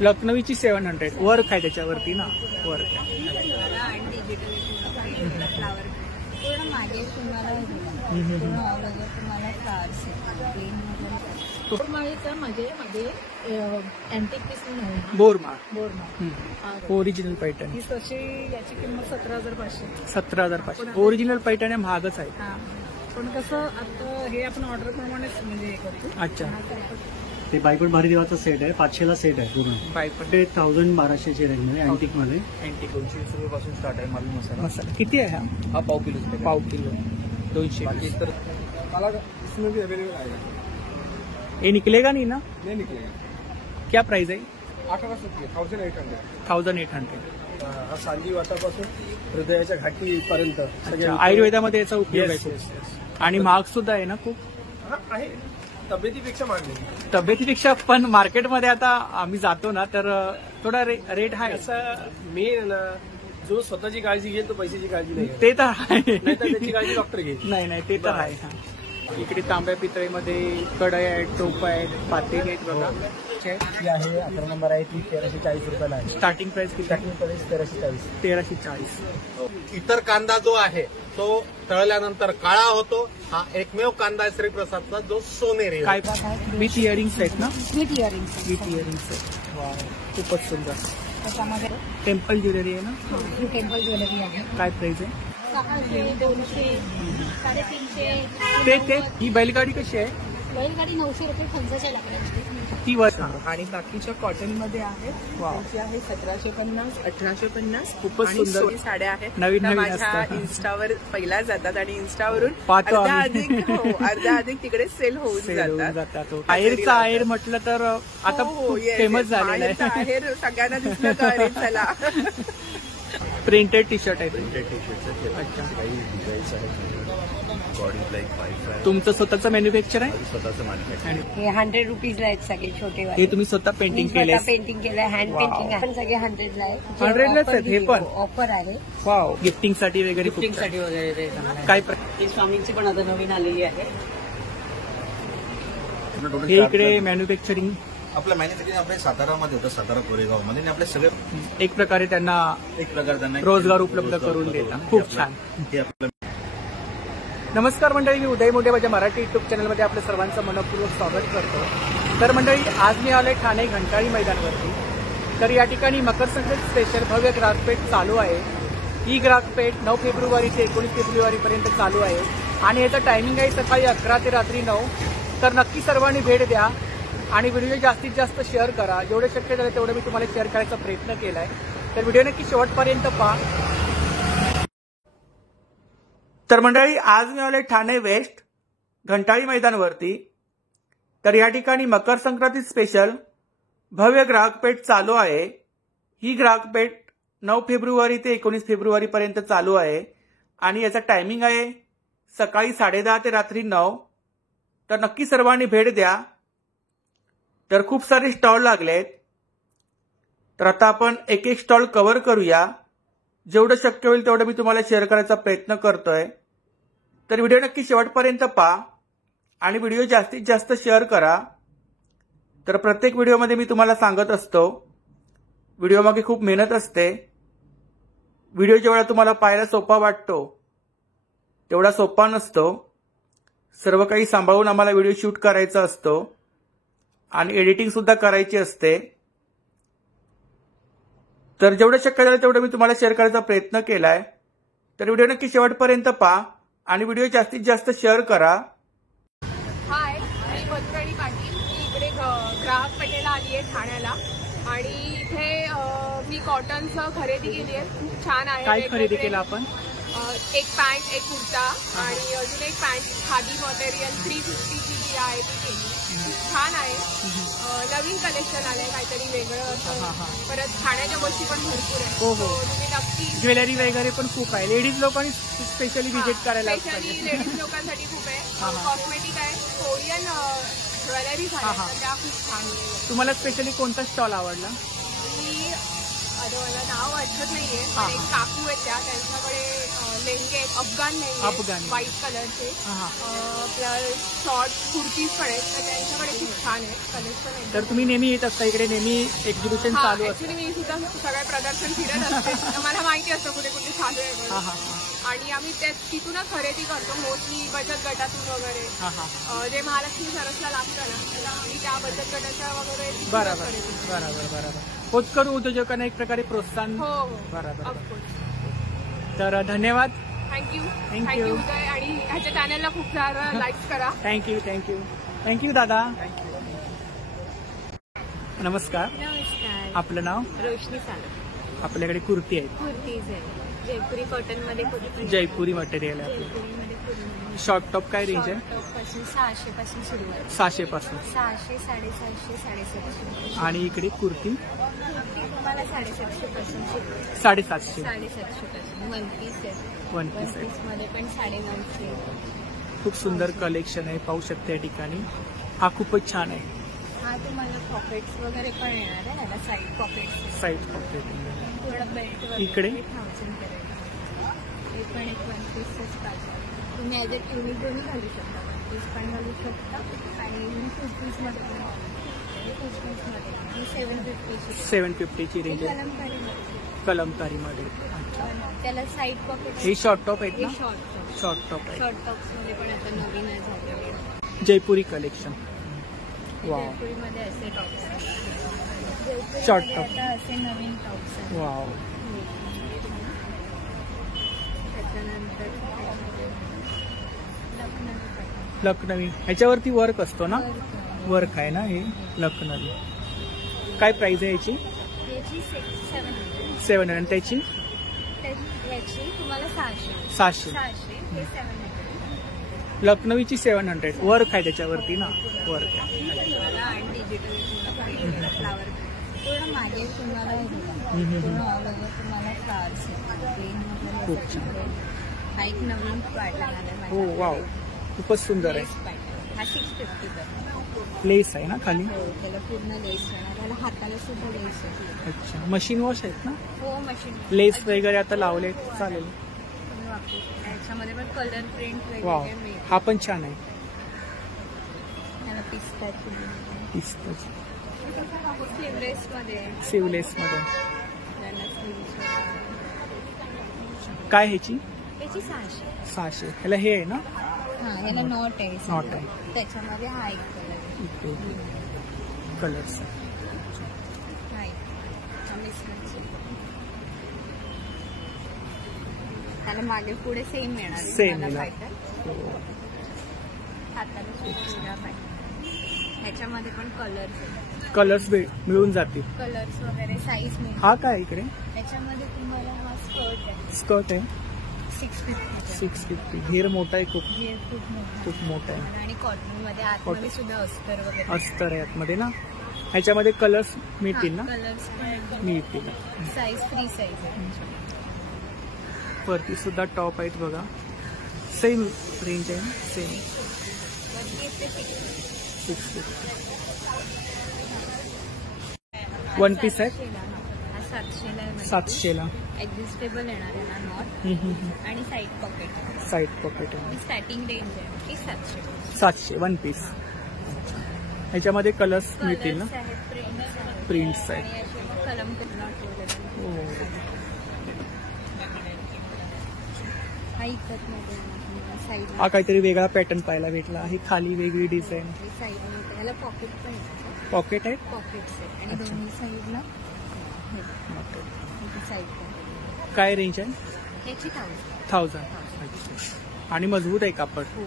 लखनवीची 700 work आहे त्याच्यावरती ना, वर्क आहे. बोरमाळ ओरिजिनल पैठण याची किंमत 17,500. 17,500. ओरिजिनल पैठण महागच आहे. पण कसं आता हे आपण ऑर्डर प्रमाणेच म्हणजे हे करतो. अच्छा. ते बायपट भारी देवाचा सेट आहे, 500ला सेट आहे पूर्ण. बायपट ते 1200च्या रेंज मध्ये अँटिक मध्ये. अँटिक 220 रुपयापासून स्टार्ट आहे मालूम मसाला. मसाला किती आहे हा पाव किलो. 220. तर मला इसमें भी अवेलेबल आएगा. ये निकलेगा नहीं ना? नहीं निकलेगा. क्या प्राइस आहे? 1800. 1800. 1800. हा सांजी वाटापासून हृदयाच्या घाटीपर्यंत आयुर्वेदामध्ये याचा उपयोग आहे. आणि महाग सुद्धा आहे ना खूप. आहे, तब्येतीपेक्षा मागणी. तब्येतीपेक्षा पण मार्केटमध्ये आता आम्ही जातो ना तर थोडा रेट आहे. असं मेन ना, जो स्वतःची काळजी घेईल तो पैशाची काळजी नाही. ते तर आहे, नाही तर त्याची काळजी डॉक्टर घेईल. नाही ते तर आहे. इकडे तांब्या पितळेमध्ये कढई आहेत, टोप आहेत, पातेली आहेत बघा. ती आहे 11 नंबर आहे, ती 1340 रुपयाला आहे. स्टार्टिंग प्राइस किती? Starting price 1340. 1340. इतर कांदा जो आहे तो तळल्यानंतर काळा होतो. हा एकमेव कांदा आहे श्रीप्रसादचा जो सोनेरी. काय विथ इयरिंग्स आहेत ना? With earrings. विथ इयरिंग्स आहेत. खूपच सुंदर. त्याच्यामध्ये टेम्पल ज्वेलरी आहे ना? टेम्पल ज्वेलरी आहे. काय प्राइस आहे? 600, 200, 350. ते ही बैलगाडी कशी आहे? बैलगाडी 900 रुपये 50च्या लाकडाची. ती वर्ष. आणि बाकीच्या कॉटन मध्ये आहेत. त्यांची आहे 1750, 1850. खूपच आणि सुंदर सोनी साड्या आहेत. नवीन त्या नवीन माझ्या असतात. इन्स्टावर पहिल्या जातात आणि इन्स्टावरून पाहतो अर्ध्या आम्ही. अधिक तिकडे सेल होऊन जातात. आहेरचा आहेर म्हटलं तर आता फेमस झालेलं आहे. आहेर सगळ्यांना दिसलं का अरे चला. प्रिंटेड टी शर्ट आहे. तुमचं स्वतःचं मॅन्युफॅक्चर आहे? स्वतःचं मॅन्युफॅक्चर. हे 100 रुपीजला आहेत सगळे छोटे. हे तुम्ही स्वतः पेंटिंग केले? पेंटिंग केलंय, हँड पेंटिंग आहे. सगळे 100ला आहे. 100लाच आहेत हे पण? ऑफर आहे. वाव. गिफ्टिंग साठी वगैरे खूप साठी वगैरे काय ही स्वामींची पण आता नवीन आलेली आहे. हे इकडे मॅन्युफॅक्चरिंग आपलं मॅन्युफॅक्चरिंग आपल्या सातारामध्ये होतं, सातारा कोरेगाव मध्ये. आपले सगळे एक प्रकारे त्यांना रोजगार उपलब्ध करून देतात. खूप छान. नमस्कार मंडळी, मी उदय मोठे माझ्या मराठी युट्यूब चॅनलमध्ये आपलं सर्वांचं मनपूर्वक स्वागत करतो. तर मंडळी, आज मी आलोय ठाणे घंटाळी मैदानावरती. तर या ठिकाणी मकर संक्रांत स्पेशल भव्य ग्राहकपेठ चालू आहे. ही ग्राहकपेठ 9 फेब्रुवारी ते 19 फेब्रुवारीपर्यंत चालू आहे आणि याचं टायमिंग आहे सकाळी 11 ते रात्री 9. तर नक्की सर्वांनी भेट द्या आणि व्हिडिओ जास्तीत जास्त शेअर करा. जेवढे शक्य झालं तेवढं मी तुम्हाला शेअर करायचा प्रयत्न केलाय. तर व्हिडिओ नक्की शेवटपर्यंत पहा. तर मंडळी, आज मी आलोय ठाणे वेस्ट घंटाळी मैदानावरती. तर या ठिकाणी मकर संक्रांती स्पेशल भव्य ग्राहकपेठ चालू आहे. ही ग्राहकपेठ 9 फेब्रुवारी ते 19 फेब्रुवारीपर्यंत चालू आहे आणि याचा टायमिंग आहे सकाळी 10:30 ते रात्री 9. तर नक्की सर्वांनी भेट द्या. तर खूप सारे स्टॉल लागलेत. तर आता आपण एक एक स्टॉल कव्हर करूया. जेवढं शक्य होईल तेवढं मी तुम्हाला शेअर करायचा प्रयत्न करतोय. तर व्हिडिओ नक्की शेवटपर्यंत पहा आणि व्हिडिओ जास्तीत जास्त शेअर करा. तर प्रत्येक व्हिडिओमध्ये मी तुम्हाला सांगत असतो, व्हिडिओमागे खूप मेहनत असते. व्हिडिओ जेवढा तुम्हाला पाहायला सोपा वाटतो तेवढा सोपा नसतो. सर्व काही सांभाळून आम्हाला व्हिडिओ शूट करायचा असतो आणि एडिटिंग सुद्धा करायची असते. तर जेवढं शक्य झालं तेवढं मी तुम्हाला शेअर करायचा प्रयत्न केलाय. तर व्हिडिओ नक्की शेवटपर्यंत पहा आणि व्हिडिओ जास्तीत जास्त शेअर करा. हाय, मी मधुराणी पाटील. मी इकडे ग्राहक पेठेला आली आहे ठाण्याला आणि इथे मी कॉटनचं खरेदी केली आहे. खूप छान आहे. काय खरेदी केलं आपण? एक पॅन्ट, एक कुर्ता आणि अजून एक पॅन्ट खादी मटेरियल 350ची जी आहे ती केली. खूप छान आहे. नवीन कलेक्शन आलंय काहीतरी वेगळं असं. परत खाण्याच्या गोष्टी पण भरपूर आहेत. हो हो. तुम्ही नक्की. ज्वेलरी वगैरे पण खूप आहे. लेडीज लोकांनी स्पेशली व्हिजिट करायला स्पेशली लेडीज लोकांसाठी खूप आहे. कॉस्मेटिक आहे, कोरियन ज्वेलरी त्या खूप छान आहे. तुम्हाला स्पेशली कोणता स्टॉल आवडला? मी माझं मला नाव आठवत नाहीये पण एक काकू आहेत त्यांच्याकडे लेंगे आहेत, अफगाण लेंगे व्हाईट कलरचे शॉर्ट कुर्तीज पण आहेत तर त्यांच्याकडे खूप छान आहे कलेक्शन. तर तुम्ही नेहमी येत असता इकडे, नेहमी एक्झिबिशन चालू असतं? ऍक्च्युली मी सुद्धा सगळे प्रदर्शन फिरत असते तर मला माहिती असतं कुठे कुठे चालू आहे आणि आम्ही तिथूनच खरेदी करतो मोस्टली बचत गटातून वगैरे. जे महालक्ष्मी सरसला लागतं ना त्याला आम्ही त्या बचत गटाच्या वगैरे बरोबर. होतकरू उद्योजकांना एक प्रकारे प्रोत्साहन. हो बरोबर. ऑफकोर्स. तर धन्यवाद. थँक्यू थँक्यू उदय आणि ह्याच्या चॅनलला खूप सारा लाईक करा. थँक्यू दादा. नमस्कार. नमस्कार. आपलं नाव? रोशनी सालम. आपल्याकडे कुर्ती आहेत, कुर्तीज आहे जयपुरी कॉटन मध्ये कुर्ती. जयपुरी मटेरियल आहे. जयपुरीमध्ये कुर्ती. शॉर्ट टॉप काय रेंज आहे? टॉप पासून 600 पासून सुरू आहे. 600 पासून. 600, 750, 750. आणि इकडे कुर्ती कुर्ती तुम्हाला 750 पासून सुरू आहे. 750. 750 पासून वन पीस आहे. वन पीस आहे. पीस मध्ये पण 950. खूप सुंदर कलेक्शन आहे, पाहू शकते या ठिकाणी. हा खूपच छान आहे. हा तुम्हाला पॉकेट्स वगैरे पण येणार आहे त्याला साईड पॉकेट्स. Side pocket. थोडा बेल्ट वगैरे इकडे? 1000 पर्यंत. हे पण एक वन पीसच पाहिजे. तुम्ही ॲज अ ट्युनिक दोन्ही घालू शकता. वन पीस पण घालू शकता आणि टू पीसमध्ये पण. टू पीसमध्ये 750ची. 750ची रेंज आहे कलमकारीमध्ये. कलमकारीमध्ये. अच्छा. त्याला साईड पॉकेट. हे शॉर्ट टॉप आहेत हे ना? शॉर्ट शॉर्ट टॉप आहे. शॉर्ट टॉप्समध्ये पण आता नवीन आहे झालेले. जयपुरी कलेक्शन. वाव. जयपुरीमध्ये असे टॉप्स शॉर्ट जयपुरीमध्ये टॉप. आता असे नवीन टॉप्स आहेत. वाव. त्याच्यानंतर लखनवी. ह्याच्यावरती वर्क असतो ना? वर्क आहे ना हे लखनवी. काय प्राइस आहे याची? याची 700. 700. आणि त्याची? याची तुम्हाला 600. 600. 600 हे 700. लखनवीची 700. वर्क आहे त्याच्यावरती ना? वर्क आहे. आणि डिजिटल तुम्हाला फ्लावर पूर्ण मागे तुम्हाला पूर्ण ऑल ओव्हर तुम्हाला फ्लावर्स खूप छान. हा एक नवीन पॅटर्न आला. हो वाव, खूपच सुंदर आहे. हा 650 पर्यंत. लेस आहे ना खाली? हो त्याला पूर्ण लेस येणार. त्याला हाताला सुद्धा लेस आहे. अच्छा. मशीन वॉश आहेत ना? हो मशीन. लेस वगैरे आता लावले चालेल. तुम्ही वापरू शकता. याच्यामध्ये पण कलर प्रिंट वाव, वगैरे मिळेल. हा पण छान आहे. त्याला पिस्ताची पिस्ताची. स्लीवलेस मध्ये. सिवलेस मध्ये. त्याला sleeves काय ह्याची? याची 600. 600. ह्याला हे आहे ना? हा याला नॉट आहे. नॉट आहे. त्याच्यामध्ये हा एक कलर आहे. इकडे कलर्स. हा एक. हा mismatch आहे. त्याला मागे पुढे सेम येणार आहे. Same तुम्हाला येणार. pattern. हाताला सुद्धा pattern. ह्याच्यामध्ये पण कलर्स मिळून जातील. कलर्स वगैरे साईज मिळेल. हा काय इकडे? याच्यामध्ये तुम्हाला हा स्कर्ट आहे. स्कर्ट आहे 650. 650. घेर मोठा आहे खूप. हे खूप मोठा खूप मोठा आहे. आणि कॉटन मध्ये आतमध्ये सुद्धा अस्तर वगैरे. अस्तर आहे आतमध्ये ना? ह्याच्यामध्ये कलर्स मिळतील ना? कलर्स पण मिळतील. साईज फ्री साईज आहे. वरती सुद्धा टॉप आहेत बघा. सेम रेंज आहे. सेम वरती येते 650. वन पीस आहे 700 ला. 700 ला. ऍडजस्टेबल येणार आहे नॉट आणि साईड पॉकेट. साईड पॉकेट आहे. स्टार्टिंग रेंज आहे ती 700. 700 वन पीस. ह्याच्यामध्ये कलर्स मिळतील ना? प्रिंट्स आहेत. आणि याचे कलम नॉट वगैरे. हा इकत मध्ये साईड. हा काहीतरी वेगळा पॅटर्न पाहायला भेटला. ही खाली वेगळी डिझाईन. साईड याला पॉकेट पण येतात. पॉकेट आहे. पॉकेट्स आहेत आणि दोन्ही साईडला साईड काय रेंज आहे? याची 1000. 1000. आणि मजबूत आहे कापड. हो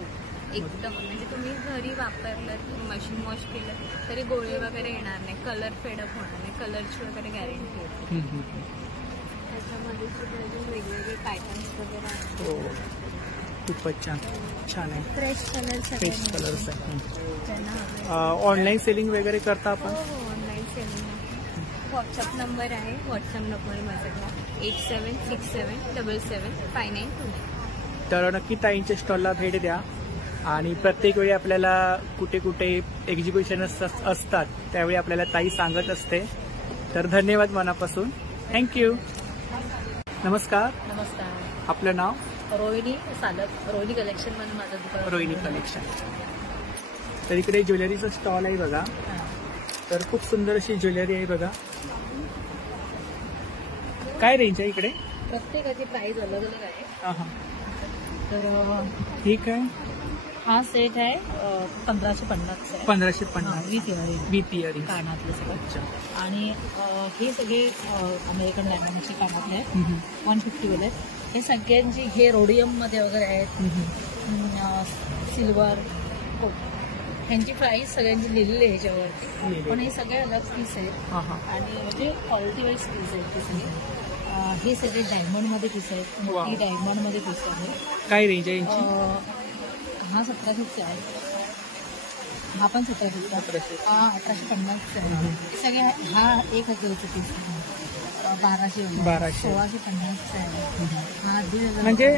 एकदम. म्हणजे तुम्ही घरी वापरलं मशीन वॉश केलं तरी गोळे वगैरे येणार नाही. कलर फेडअप होणार नाही. कलरची वगैरे गॅरंटी आहे. त्याच्यामध्ये सुद्धा अजून वेगवेगळे पॅटर्न्स वगैरे आहेत. हो खूपच छान. छान आहे. फ्रेश कलर फ्रेश कलर्स आहे. त्यांना हवे. ऑनलाईन सेलिंग वगैरे करता आपण? हो ऑनलाईन सेलिंग. व्हॉट्सअप नंबर आहे. व्हॉट्सअप नंबर माझा 8767775929. तर नक्की ताईंच्या स्टॉलला भेट द्या. आणि प्रत्येक वेळी आपल्याला कुठे कुठे एक्झिबिशन असतात त्यावेळी आपल्याला ताई सांगत असते. तर धन्यवाद मनापासून. थँक्यू. नमस्कार, नमस्कार. आपलं नाव? रोहिणी सालक, रोहिणी कलेक्शन मध्ये माझं दुकान. रोहिणी कलेक्शन. तर इकडे ज्वेलरीचं स्टॉल आहे बघा. तर खूप सुंदर अशी ज्वेलरी आहे बघा. काय रेंज आहे इकडे? प्रत्येकाची प्राइस अलग अलग आहे. हा हा. तर ठीक आहे. हा सेट आहे 1550 आहे. 1550 विथ इयरिंग, विथ इयरिंग. कानातले सगळं. अच्छा. आणि हे सगळे अमेरिकन डायमंडचे कानातले आहेत, 150 वाले आहेत. हे सगळ्यांची हे रोडियम मध्ये वगैरे आहेत, सिल्वर. ह्यांची प्राइस सगळ्यांची लिहिलेली आहे ह्याच्यावरती, पण हे सगळे अलग पीस आहेत. हा हा. आणि म्हणजे क्वालिटी वाईज पीस आहेत ते सगळे. हे सगळे डायमंड मध्ये पीस आहेत, मोठी डायमंड मध्ये पीस आहे. काय रेंज आहे यांची? हा 1750 आहे. हा पण 1750. हा 1850 आहे. हे सगळे हा 1000चा पीस आहे. 1200, 1650 आहे. हा 1500. म्हणजे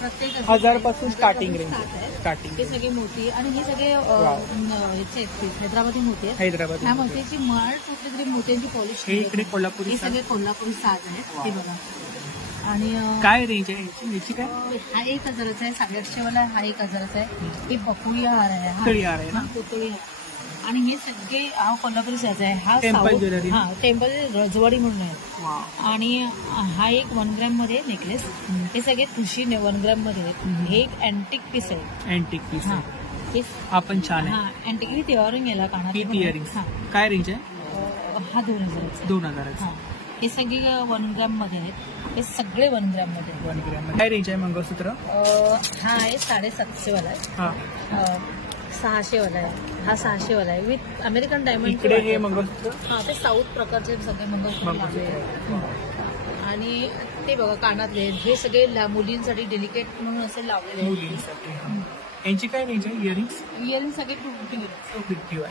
प्रत्येक 1000 पासून स्टार्टिंग रेंज. स्टार्टिंग हे सगळे मोती. आणि हे सगळे ह्याचे पीस हैदराबादी मोती आहेत. हैदराबाद. ह्या मोत्याची माळ कुठली तरी मोत्यांची पॉलिश. हे इकडे कोल्हापुरी. हे सगळे कोल्हापुरी साज आहेत. हे बघा. आणि काय रेंज आहे याची? काय हा 1000चा आहे. 850 वाला हा 1000चा आहे. हे बकुळी हार आहे. पुतळी हार आहे ना? हा पुतळी हार. आणि हे सगळे हा कोल्हापुरी साज आहे. हा टेम्पल साऊथ. ज्वेलरी. हा टेम्पल रजवाडी म्हणून आहे. आणि हा एक 1 ग्रॅम मध्ये नेकलेस. हे सगळे ठुशी 1 ग्रॅम मध्ये आहेत. हे एक अँटिक पीस आहे. Antique piece. हा हे आपण छान आहे. हा अँटिक विथ इयरिंग याला कानात. With earring. काय रेंज आहे? हा 2000चा. 2000. हा हे सगळे 1 ग्रॅम मध्ये आहेत. हे सगळे 1 ग्रॅम मध्ये आहेत. 1 ग्रॅम. काय रेंज आहे मंगळसूत्र? हा आहे 750 वाला आहे. हा. 600 वाला आहे. हा 600 वाला आहे विथ अमेरिकन डायमंड. इकडे हे मंगळसूत्र. हा ते साऊथ प्रकारचे सगळे मंगळसूत्र लावले आहेत. आणि ते बघा कानातले हे सगळे मुलींसाठी डेलिकेट म्हणून असे लावलेले आहेत. मुलींसाठी. यांची काय रेंज आहे? इयरिंग्स इयरिंग सगळे 250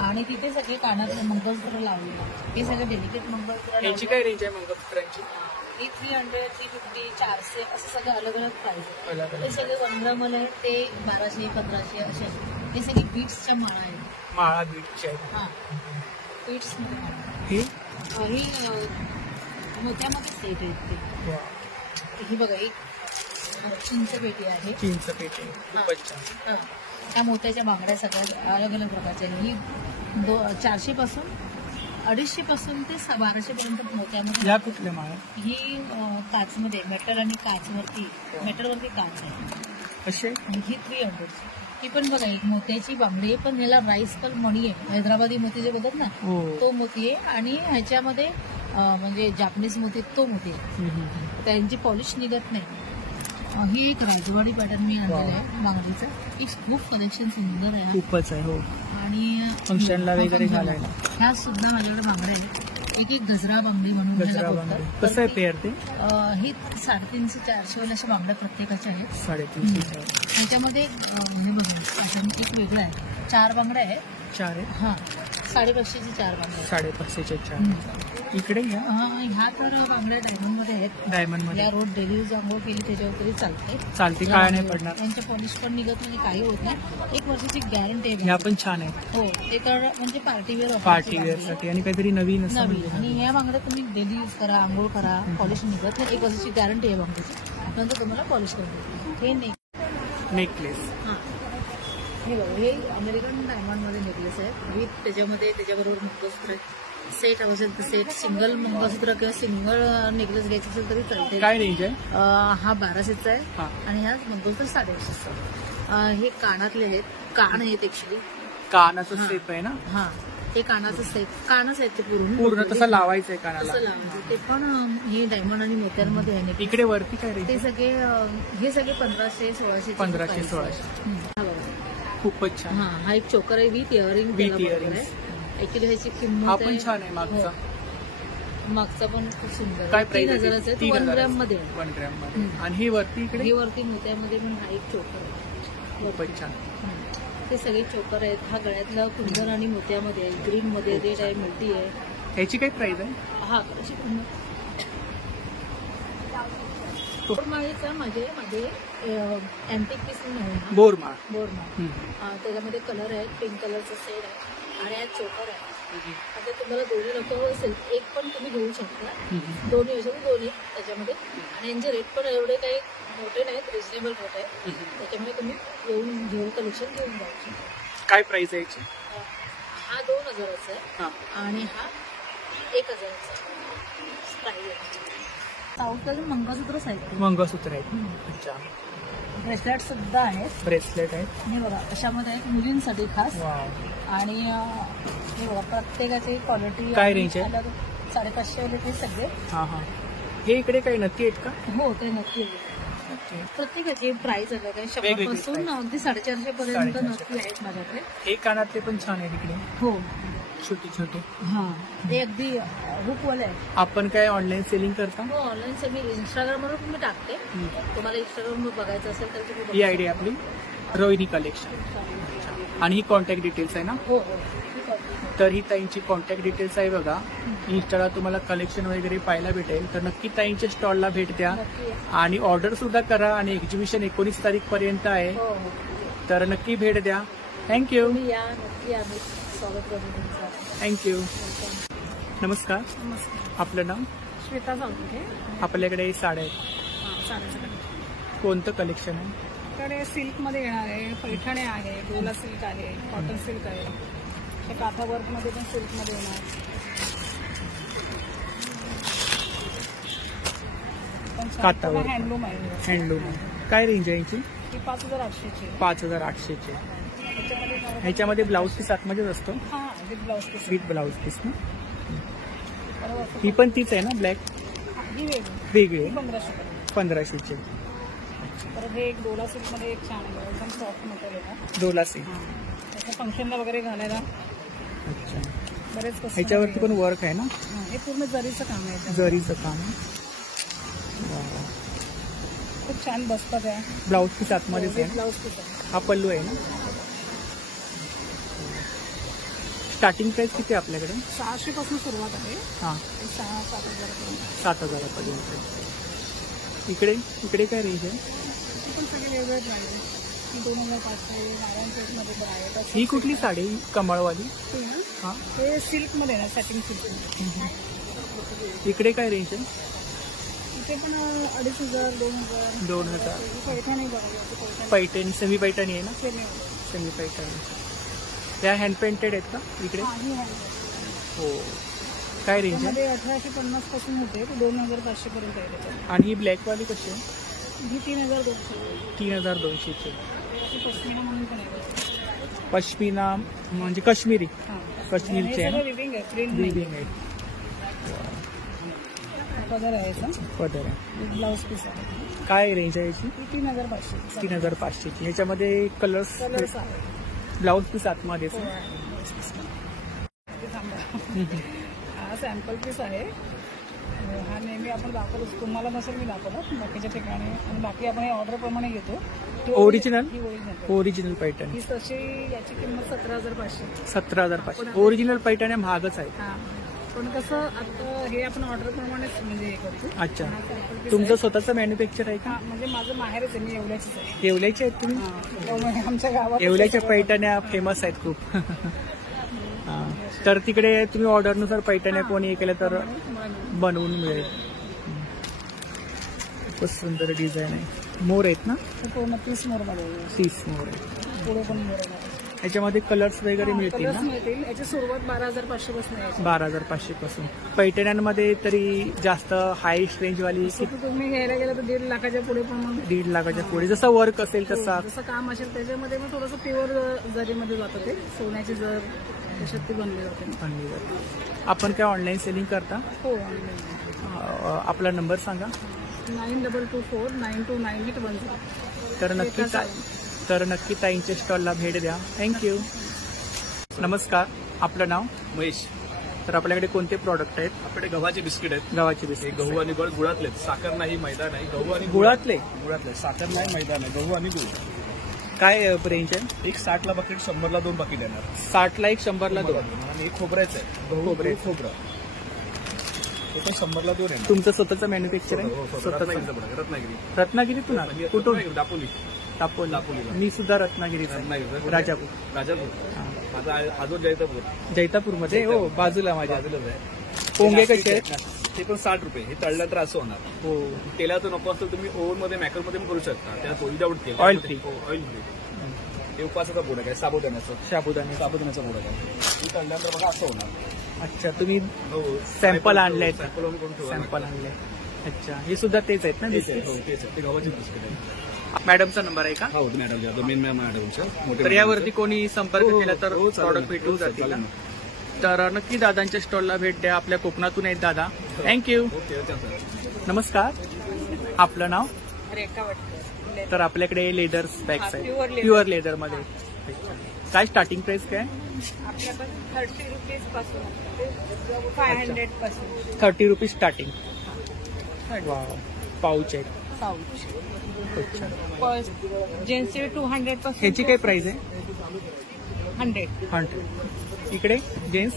आणि तिथे सगळे कानातले मंगळसूत्र लावलेले. हे सगळे डेलिकेट मंगळसूत्र. यांची काय रेंज आहे मंगळसूत्रांची? हे 300, 350, 400 असं सगळं अलग अलग प्राइस आहे. अलग अलग. हे सगळे 1 ग्राम वाले आहेत. ते 1200, 1500 असे. हे सगळे बीट्सच्या माळा आहेत. माळा बीटची आहे. हा बीट्स हे ही मोत्यामध्ये सेट आहेत ते. ही बघा एक चिंच पेटी आहे. चिंच पेटी. खूपच छान. हा. त्या मोत्याच्या बांगड्या सगळ्या अलग अलग प्रकारच्या आहेत. ही 400 पासून 250 पासून ते 1200 पर्यंत मोत्यामध्ये. या कुठल्या माळा? ही काचमध्ये मेटल आणि काचवरती मेटलवरती काच आहे. असे आणि ही 300. ही पण बघा एक मोत्याची बांगडी आहे, पण याला राईस पण मणी आहे. हैदराबादी मोती जे बघत ना तो मोती आहे. आणि ह्याच्यामध्ये म्हणजे जापनीज मोती तो मोती आहे. त्यांची पॉलिश निघत नाही. ही एक राजवाडी पॅटर्न मी आणलेलं आहे बांगडीचं. एक खूप कलेक्शन सुंदर आहे. खूपच आहे. हो. आणि फंक्शनला वगैरे घालायला. ह्या सुद्धा माझ्याकडे बांगड्या आहेत. एक एक गजरा बांगडी म्हणून गजरा बांगडी. कसं आहे पेअर ते? ही 350, 400 अशा बांगड्या प्रत्येकाच्या आहेत. 350. त्याच्यामध्ये म्हणजे बघा पॅटर्न एक वेगळा आहे. 4 बांगड्या आहेत. 4 आहे. हा 550ची 4 बांगड्या. 550चे 4. इकडे घ्या. ह्या तर बांगड्या डायमंड मध्ये आहेत. डायमंड मध्ये. या रोज डेली यूज आंघोळ केली त्याच्यावर तरी चालते. काय नाही पडणार. यांच्या पॉलिश पण निघत नाही, काही होत नाही. 1 वर्षाची गॅरंटी आहे. ह्या पण छान आहेत. हो ते तर म्हणजे पार्टीवेअर साठी आणि काहीतरी नवीन असं नवीन. म्हणजे. आणि या बांगड्या तुम्ही डेली यूज करा, आंघोळ करा, पॉलिश निघत नाही. 1 वर्षाची गॅरंटी आहे बांगड्याची. नंतर तुम्हाला पॉलिश करते. हे नेकलेस. हां हे बघा हे अमेरिकन डायमंडमध्ये नेकलेस आहे विथ त्याच्यामध्ये त्याच्याबरोबर मंगळसूत्र सेट असेल तर सेट. सिंगल मंगळसूत्र किंवा सिंगल नेकलेस घ्यायचं असेल तरी चालते. काय रेंज आहे? हा 1200चा आहे. आणि ह्या मंगळसूत्र 850. हे कानातले आहेत. कान आहेत ऍक्च्युली. कानाचं सेप आहे ना? हा हे कानाचं सेट. कानच आहेत ते पूर्ण तसं लावायचंय कानाला. तसं लावायचं. ते पण हे डायमंड आणि मोत्यांमध्ये आहे. इकडे वरती काय रेंज? ते सगळे हे सगळे 1500, 1600. 1500, 1600. हा बघा खूपच छान. हा एक चोकर आहे with earring. With earring. Actually ह्याची किंमत हा पण छान आहे. मागचा पण खूप सुंदर. काय 3000चा आहे. 1 ग्रॅम मध्ये. 1 ग्रॅम मध्ये. आणि ही वरती इकडे ही वरती मोत्यामध्ये पण हा एक चोकर आहे. खूपच छान. ते सगळे चोकर आहेत. हा गळ्यातला कुंदन आणि मोत्यामध्ये आहे. ग्रीन मध्ये रेड आहे, मोठी आहे. ह्याची काय प्राइस आहे? हा अशी किंमत बोरमाळीचा माझे अँटिक पीस म्हणून बोरमाळ. त्याच्यामध्ये कलर आहे. पिंक कलरचा सेट आहे आणि यात चोकर आहे. आता तुम्हाला दोन्ही नको असेल एक पण तुम्ही घेऊ शकता, दोन्ही असेल दोन्ही त्याच्यामध्ये. आणि यांचे रेट पण एवढे काही मोठे नाहीत, रिजनेबल रेट आहे, त्याच्यामुळे तुम्ही येऊन घेऊन कलेक्शन घेऊन जाऊ शकता. काय प्राइस आहे याची? हा 2000चा आहे आणि हा 1000चा आहे. साऊथकडे मंगळसूत्रच आहेत, मंगळसूत्र आहेत. अच्छा, ब्रेसलेट सुद्धा आहेत. ब्रेसलेट आहेत. हे बघा अशामध्ये आहेत मुलींसाठी खास. आणि हे बघा प्रत्येकाची क्वालिटी काय रेंज आहे? 550 सगळे. हा हा, हे इकडे काही नक्की आहेत का? हो ते नक्की आहे. प्रत्येकाची प्राइस अलग आहे, 100 पासून अगदी 450 पर्यंत नक्की आहेत माझ्याकडे. हे कानातले पण छान आहे इकडे, हो छोटे छोटे. हा ते अगदी हुकवाले आहे. आपण काय ऑनलाईन सेलिंग करता? हो ऑनलाईन मी इंस्टाग्रामवर पण मी टाकते, तुम्हाला इंस्टाग्रामवर बघायचं असेल तर तुम्ही ही आयडी आपली रोहिणी कलेक्शन. आणि ही कॉन्टॅक्ट डिटेल्स आहे ना? हो हो. तर ही ताईंची कॉन्टॅक्ट डिटेल्स आहे बघा. इंस्टाला तुम्हाला कलेक्शन वगैरे पाहायला भेटेल, तर नक्की ताईंच्या स्टॉलला भेट द्या आणि ऑर्डर सुद्धा करा. आणि एक्झिबिशन 19 तारीखपर्यंत आहे, हो हो. तर नक्की भेट द्या. थँक्यू. तुम्ही या नक्की, आम्ही स्वागत करू तुमचं. थँक्यू. नमस्कार, आपलं नाव? श्वेता जावते. आपल्याकडे साड्या आहेत, चालेल. कोणतं कलेक्शन आहे? कडे सिल्कमध्ये येणार आहे, पैठणे आहे, डोला सिल्क आहे, कॉटन सिल्क आहे, हे काथा वर्कमध्ये पण सिल्कमध्ये येणार. काथा वर्क. हँडलूम आहे. हँडलूम. काय रेंज आहे याची? ही 5800 ची. 5800 ह्याच्यामध्ये ब्लाऊज पीस आतमध्येच असतो? हां with blouse piece. With blouse piece ना? ही पण तीच आहे ना ब्लॅक? ही वेगळी. वेगळी 1500. 1500ची. परत हे एक डोला सिल्कमध्ये एक छान आहे, एकदम सॉफ्ट मटेरियल आहे. डोला सी. त्याच्या फंक्शनला वगैरे घालायला अच्छा. बरेच customer ह्याच्यावरती पण वर्क आहे ना? हां, हे पूर्ण जरीचं काम आहे. जरीचं काम आहे. खूप छान बसतात आहे. ब्लाऊज पीस आतमध्येच आहे. ब्लाऊज पीस आहे. हा पल्लू आहे ना? स्टार्टिंग प्राइस किती आहे आपल्याकडे? 600 पासून सुरुवात आहे. हां, 6-7 पर्यंत. 7000पर्यंत. इकडे काय रेंज आहे? ती पण सगळे वेगवेगळे प्राईस आहे. 2500 नारायणपेठमध्ये पण आहे. तसं ही कुठली साडी? कमळवाली? ती ना, हां. हे सिल्कमध्ये आहे ना, सॅटिन सिल्क. इकडे काय रेंज आहे? इथे पण 2500, 2000. 2000. पैठणी बघा, पैठणी, सेमी पैठणी आहे ना? सेमी. सेमी पैठणी. त्या हँड पेंटेड आहेत का इकडे? ही आहे. हो. काय रेंज आहे? त्यामध्ये 1850 पासून होते ते 2500 पर्यंत आहे त्याच्यात. आणि ही ब्लॅकवाली कशी आहे? ही 3200. 3200ची. अशी पश्मिना म्हणून पण आहे. पश्मिना म्हणजे काश्मीरी? हां. काश्मीरची आहे ना? विविंग आहे, प्रिंट विविंग आहे. पदर आहे याचा. पदर आहे. ब्लाऊज पीस आहे. काय रेंज आहे याची? ही 3500. 3500ची. ह्याच्यामध्ये कलर्स? कलर्स आहे. ब्लाऊज पीस आतमध्येच हो, आहे. आहे. ते थांबा. हा सॅम्पल पीस आहे. हा नेहमी आपण दाखवतो, तुम्हाला नसेल मी दाखवलं बाकीच्या ठिकाणी, आणि बाकी आपण हे ऑर्डरप्रमाणे घेतो. ओरिजिनल? ही ओरिजिनल. ओरिजिनल पैठणी. ही तशी याची किंमत 17500. 17500. ओरिजिनल पैठण्या महागच आहेत. हां, पण कसं आता हे आपण ऑर्डरप्रमाणेच म्हणजे हे करतो. अच्छा. हा सॅम्पल पीस तुमचं आहे. स्वतःचं मॅन्युफॅक्चर आहे का? हा, म्हणजे माझं माहेरच आहे, मी येवल्याचीच आहे. येवल्याचे आहेत तुम्ही? हां, त्यामुळे आमच्या गावात येवल्याच्या पैठण्या फेमस आहेत खूप. हां. तर तिकडे तुम्ही ऑर्डरनुसार पैठण्या कोणी हे केलं तर बनवून मिळेल. खूपच सुंदर डिझाईन आहे. मोर आहेत ना? पूर्ण 30 मोरमध्ये आहे. 30 मोर आहे. पुढे पण मोर आहे. ह्याच्यामध्ये कलर्स वगैरे मिळतील कलर्स ना? मिळतील. याची सुरुवात 12500 पासून आहे. 12500 पासून. पैठण्यांमध्ये तरी जास्त हायस्ट रेंजवाली तसं तुम्ही घ्यायला गेलं तर 1.5 लाखाच्या पुढे पण मग 1.5 लाखाच्या पुढे. जसं वर्क असेल तसा. जसं काम असेल त्याच्यामध्ये मग थोडंसं प्युअर जरीमध्ये जातं ते, सोन्याची जर त्याच्यात ती बनली जाते. आणली जाते. आपण काय ऑनलाईन सेलिंग करता? हो. आपला नंबर सांगा. 9224929810. तर नक्की ताईंच्या स्टॉलला भेट द्या. थँक्यू. नमस्कार, आपलं नाव? महेश. तर आपल्याकडे कोणते प्रॉडक्ट आहेत? आपल्याकडे गव्हाचे बिस्किट आहेत. गव्हाचे हे बिस्किट. गहू आणि गुळ, गुळातले, साखर नाही, मैदा नाही, गहू आणि गुळातले? गुळातले, साखर नाही, मैदा नाही, गहू आणि गुळ. काय रेंज आहे? एक 60ला बकेट, 100ला 2 बकेट येणार. 60ला 1, 100ला 2. आणि एक खोबऱ्याचं आहे, गहू खोबरं. ते पण 100ला 2 येणार. तुमचं स्वतःचं मॅन्युफॅक्चर आहे? हो, स्वतःचं. रत्नागिरीचं product, रत्नागिरी. रत्नागिरीतून आलं? कुठून? दापोली. दापोली. दापोलीला. मी सुद्धा रत्नागिरीचा आहे. रत्नागिरीचा. राजापूर. राजापूर. माझा आजोल जैतापूर. जैतापूरमध्ये हो बाजूला माझ्या. बाजूलाच आहे. पोंगे कसे आहेत? ते पण 60 रुपये. हे तळल्यानंतर असं होणार. हो तेलाचं नको असतं तुम्ही ओव्हन मध्ये मॅकर मध्ये पण करू शकता. त्यात विदाऊट तेल. Oil free. Oil free. हे उपासाचा प्रोडक्ट आहे, साबुदाण्याचा साबुदाणे. प्रोडक्ट आहे. हे तळल्यानंतर बघा असं होणार. अच्छा तुम्ही हो. सॅम्पल आणले. सॅम्पल करून ठेवा. सॅम्पल आणले. अच्छा हे सुद्धा तेच आहेत ना तेच आहे. बिस्किट? हो, तेच आहे. ते गव्हाचे बिस्किट आहे. मॅडमचा नंबर आहे का? हो मॅडम मेन मॅडमच्या मोठे. तर यावरती कोणी संपर्क केला तर हो, चालेल. प्रॉडक्ट भेटून जातील चालेल ना? ना. तर नक्की दादांच्या स्टॉलला भेट द्या. आपल्या कोकणातून आहेत दादा. थँक्यू. ओके चालेल. नमस्कार. आपलं नाव? रेखा वाटतं. तर आपल्याकडे लेदर्स बॅग्स pure आहेत. leather. प्युअर लेदर मध्ये. काय स्टार्टिंग प्राइस काय? आपल्याकडे 30 रुपीज पासून 500 पासून 30 रुपीज स्टार्टिंग. पाऊच आहेत. पाऊच. अच्छा जेंट्सचे 200 पासून ह्याची काय प्राइस आहे? 100. 100. इकडे जेंट्स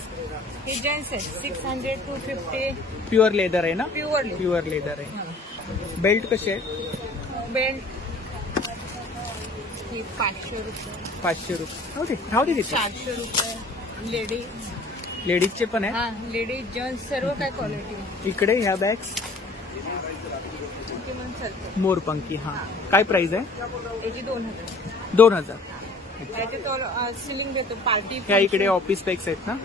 हे जेंट्स आहे 600 250 प्युअर लेदर आहे ना? प्युअर प्युअर लेदर आहे. बेल्ट कसे आहेत? बेल्ट हे 500 रुपये 500 रुपये. राहू दे तिथे. 400 रुपये. लेडीज लेडीजचे पण आहे. हा लेडीज जेंट्स सर्व काय क्वालिटी इकडे ह्या बॅग्स म्हणून चालतं. मोरपंखी. हा काय प्राइस आहे? याची 2000. 2000. त्याचे तो सिलिंग देतो पार्टी ह्या इकडे ऑफिस बॅग्स आहेत ना?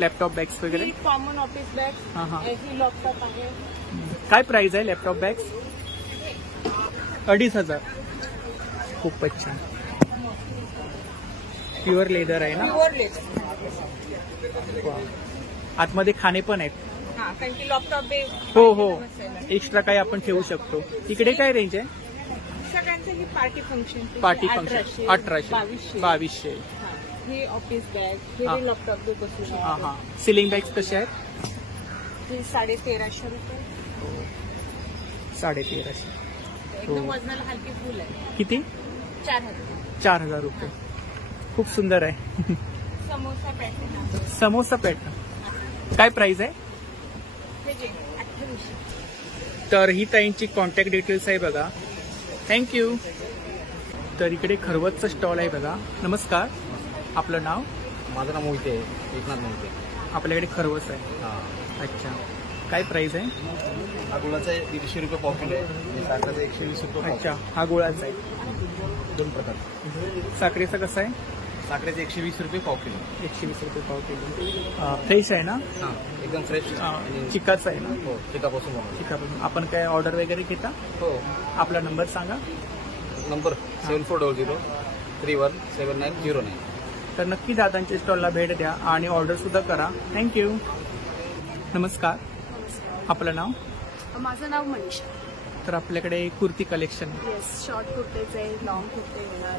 लॅपटॉप बॅग्स वगैरे. कॉमन ऑफिस बॅग हा हा. ही लॅपटॉप आहे. काय प्राइस आहे लॅपटॉप बॅग्स? 2500. खूपच छान. प्युअर लेदर आहे ना? Pure leather. आतमध्ये खाणे पण आहेत. हा कारण की लॅपटॉप हो हो एक्स्ट्रा काही आपण ठेवू शकतो. इकडे काय रेंज आहे? सगळ्यांचं ही पार्टी फंक्शन पार्टी फंक्शन 1800 2200. हे ऑफिस बॅग हे हा. लॅपटॉप बसू हा शकतो. हा. सिलिंग बॅग्स कसे आहेत? हे 1350 रुपये. 1350. एकदम वजनाला हलकी फुल आहे. किती? 4000. 4000 रुपये. खूप सुंदर आहे. Samosa pattern samosa pattern. काय प्राइस आहे? हे जे 2800. तर ही ताईंची कॉन्टॅक्ट डिटेल्स आहे बघा. थँक्यू. तर इकडे खरवतचा स्टॉल आहे बघा. नमस्कार. आपलं नाव? माझं नाव मोहिते आहे, एकनाथ मोहिते. आपल्याकडे खरवस आहे. हा अच्छा काय प्राइस आहे? हा गुळाचा 150 रुपये पाव किलो आहे. साखरेचा 120 रुपये पाव. अच्छा हा गुळाचा आहे. 2 प्रकार. साखरेचा कसा आहे? साखरेचे 120 रुपये पाव किलो. 120 रुपये पाव किलो. फ्रेश आहे ना? हा एकदम फ्रेश. चिकाचा आहे ना? हो चिकापासून बनवतो. चिकापासून. आपण काय ऑर्डर वगैरे घेता? हो. आपला नंबर सांगा. नंबर 7400 317909. तर नक्की दादांच्या स्टॉलला भेट द्या आणि ऑर्डर सुद्धा करा. थँक्यू. नमस्कार. आपलं नाव? माझं नाव मनीषा. तर आपल्याकडे कुर्ती कलेक्शन आहे. येस शॉर्ट कुर्तेच आहे, लॉंग कुर्ते येणार,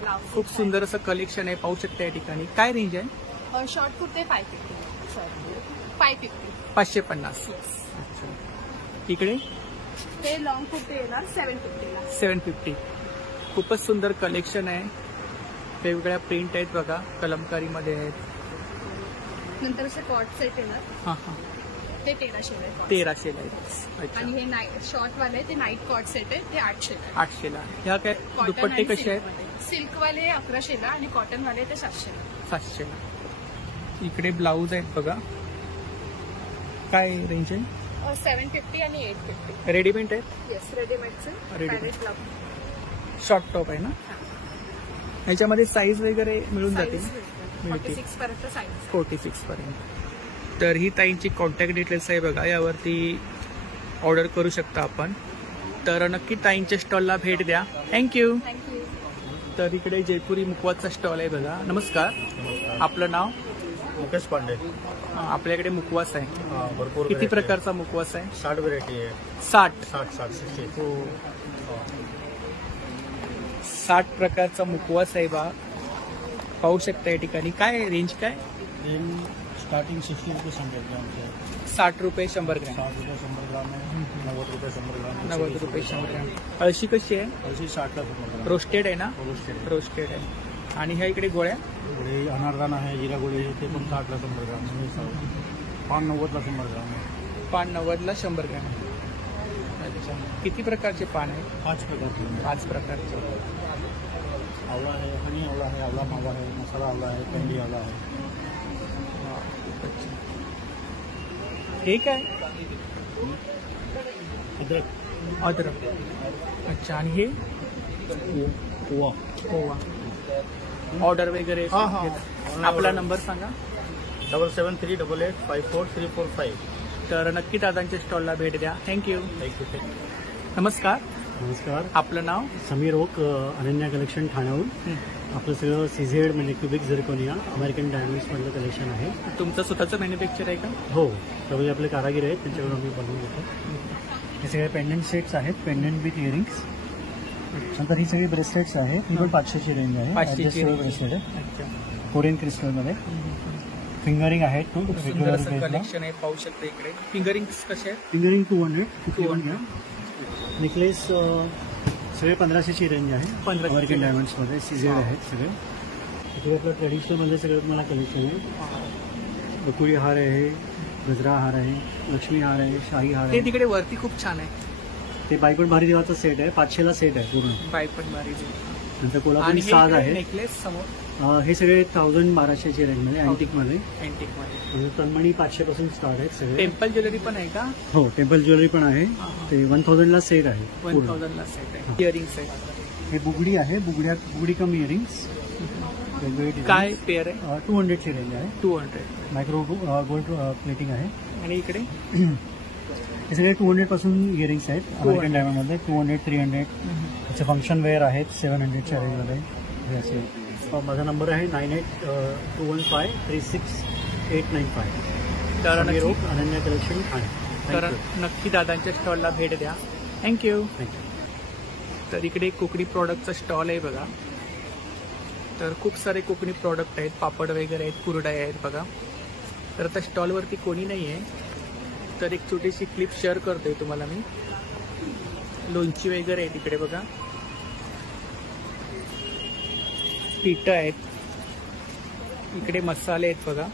ब्लाउज. खूप सुंदर असं कलेक्शन आहे. पाहू शकता या ठिकाणी. काय रेंज आहे? शॉर्ट कुर्ते 550. सॉरी 550. 550. अच्छा. इकडे ते लॉंग कुर्ते येणार 750ला. 750. खूपच सुंदर कलेक्शन आहे. वेगवेगळ्या प्रिंट आहेत बघा. कलमकारीमध्ये आहेत. नंतर असे कॉट सेट येणार हां हां. ते 1300 आहे. 1300 ला आहे. अच्छा. आणि हे नाईट शॉर्ट वाले आहे, ते नाईट कॉट सेट आहे ते 800 आहे. 800 ला. ह्या काय दुपट्टे कसे आहेत? सिल्क वाले 1100ला आणि कॉटन वाले ते 700ला. 700 ला. इकडे ब्लाऊज आहेत बघा. काय रेंज आहे? 750 आणि 850. रेडीमेड आहेत. येस रेडीमेडचं Readymade. Parrot blouse. Short top आहे ना? ह्याच्यामध्ये साईज वगैरे मिळून जातील. 46 पर्यंत साईज. 46 पर्यंत. तर ही ताईंची कॉन्टॅक्ट डिटेल्स आहे बघा. यावरती ऑर्डर करू शकता आपण. तर नक्की ताईंच्या स्टॉलला भेट द्या. थँक्यू. थँक्यू. तर इकडे जयपुरी मुखवासचा स्टॉल आहे बघा. नमस्कार. आपलं नाव? मुकेश पांडे. आपल्याकडे मुखवास आहे. भरपूर किती प्रकारचा मुखवास आहे? 60 व्हरायटी आहे. 60. 60 हो 60 प्रकारचा मुखवास आहे बा. पाहू शकता या ठिकाणी. काय रेंज काय? स्टार्टिंग 60 रुपये सांगेल ग्रामचे. 60 रुपये 100 ग्रॅम. 60 रुपये 100 ग्राम आहे. 90 रुपये 100 ग्राम. 90 रुपये 100 ग्रॅम. अळशी कशी आहे? अशी 60 ला 100 ग्राम. रोस्टेड आहे ना? रोस्टेड. रोस्टेड आहे. आणि ह्या इकडे गोळ्या? गोळी अनारदाना आहे, जिरा गोळी आहे, ते पण 60 ला 100 ग्राम. पान 90 ला 100 ग्राम. पान 90 ला 100 ग्रॅम. अच्छा, किती प्रकारचे पान आहे? 5 प्रकारचे. 5 प्रकारचे. आवळा आहे, हनी आवळा आहे, आवळा मावा आहे, मसाला आवळा आहे, कँडी आवळा आहे. वा, खूपच छान. हे काय? अद्रक, अद्रक. अच्छा, आणि हे ओवा. ओवा. ऑर्डर वगैरे हा, हा. आपला नंबर सांगा. 7738854345. तर नक्की दादांच्या स्टॉलला भेट द्या. थँक्यू. थँक्यू. नमस्कार, नमस्कार. आपलं नाव? समीर ओक, अनन्या कलेक्शन ठाण्याहून. आपलं सगळं सीझेड म्हणजे क्युबिक झिरकोनिया अमेरिकन डायमंड्समधलं कलेक्शन आहे. तुमचं स्वतःचं मॅन्युफॅक्चर आहे का? हो, सगळे आपले कारागीर आहेत, त्यांच्याकडून आम्ही बनवून घेतो. हे सगळे पेंडंट सेट्स आहेत, पेंडंट विथ इयरिंग्स. नंतर ही सगळी ब्रेसलेट्स आहेत, ही पण 500ची रेंज आहे. 500ची रेंज. ब्रेसलेट आहे, अच्छा, कोरियन क्रिस्टलमध्ये. फिंगरिंग आहेत टू खूप सुंदर रेग्युलर असं बेसला. कलेक्शन आहे, पाहू शकता इकडे. फिंगरिंग्स कसे आहेत? फिंगरिंग 200 घ्या. नेकलेस सगळे 1500ची रेंज आहे. 1500 अमेरिकन डायमंड्समध्ये सीझेड आहेत सगळे. इथे आपलं ट्रेडिशनलमध्ये सगळं तुम्हाला कलेक्शन आहे. बकुळी हार आहे, गजरा हार आहे, लक्ष्मी हार आहे, शाही हार ते आहे. तिकडे वरती खूप छान आहे. ते बायकोट भारी देवाचा सेट आहे, 500ला सेट आहे पूर्ण. बायपण बारी. नंतर आणि कोल्हापुरी हे साज इकडे आहे. नेकलेस समोर हे सगळे 1200ची रेंजमध्ये अँटिकमध्ये. अँटिक मध्ये. म्हणजे तन्मणी 500 पासून स्टार्ट आहेत सगळे. टेम्पल ज्वेलरी पण आहे का? हो, टेम्पल ज्वेलरी पण आहे. ते 1000ला सेट आहे पूर्ण. 1000 ला सेट आहे. इयरिंग्स आहे. हे बुगडी आहे, बुगडी कम इयरिंग्स. काय पेअर आहे? 200ची रेंज आहे. 200. मायक्रो गोल्ड प्लेटिंग आहे. आणि इकडे हे सगळे 200 पासून इयरिंग्स आहेत अमेरिकन डायमंडमध्ये. 200, 300. त्याचे फंक्शन वेअर आहेत 700च्या रेंजमध्ये. हे असे. माझा नंबर आहे 9821536895. तर समीर नक्की ओक, अनन्या कलेक्शन ठाणे. तर नक्की दादांच्या स्टॉलला भेट द्या. थँक्यू. तर इकडे कोकणी प्रॉडक्टचा स्टॉल आहे बघा. तर खूप सारे कोकणी प्रॉडक्ट आहेत, पापड वगैरे आहेत, कुरड्या आहेत बघा. तर आता स्टॉलवरती कोणी नाही आहे, तर एक छोटीशी क्लिप शेअर करतोय तुम्हाला मी. लोणची वगैरे आहे तिकडे बघा, पिठं आहेत, इकडे मसाले आहेत बघा,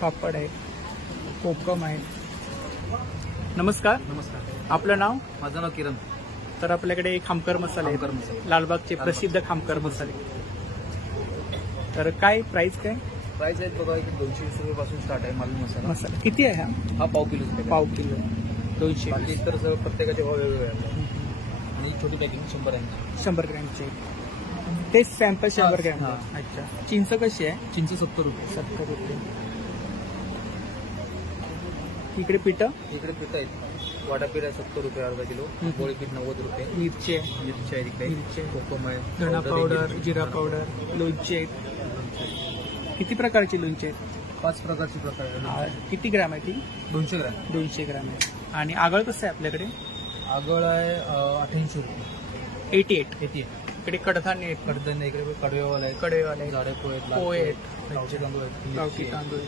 पापड आहेत, कोकम आहेत. नमस्कार. नमस्कार, आपलं नाव? माझं नाव किरण. तर आपल्याकडे खामकर मसाले आहेत, खामकर मसाले. लालबागचे प्रसिद्ध खामकर मसाले. तर काय प्राइस काय? प्राइस आहेत बघा, इथे 220 रुपयापासून स्टार्ट आहे मालूम मसाला. मसाला किती आहे हा? हा पाव किलो. पाव किलो 200. बाकी इतर सगळं प्रत्येकाचे भाव वेगवेगळे आहेत. आणि छोटी पॅकिंग 100 आहे. 100 ग्रॅमचे. ते सॅम्पल 100 ग्रॅम. हा. अच्छा. चिंच कशी आहे? चिंच 70 रुपये. 70 रुपये. इकडे पिठं? इकडे पीठ आहेत, वाटापीठ आहे 70 रुपये अर्धा किलो, पोळी पीठ 90 रुपये, मिरची आहे, मिरची आहे इकडे, मिरची आहे, कोकम आहे, धणा पावडर, जिरा पावडर, लोणची आहेत. किती प्रकारची लोणची आहेत? 5 प्रकारची प्रकार आहे. किती ग्रॅम आहे ती? 200 ग्रॅम. 200 ग्रॅम आहे. आणि आगळ कसं आहे आपल्याकडे? आगळ आहे 88 रुपये. 88. येते इकडे कडधान्य आहेत, कडधान्य, इकडे कडवेवाला आहे, कडेवाले आहेत, झाडे पोहे आहेत, लाल पोहे आहेत, गावठी तांदूळ आहेत, गावठी मिरची आहे. तांदूळ.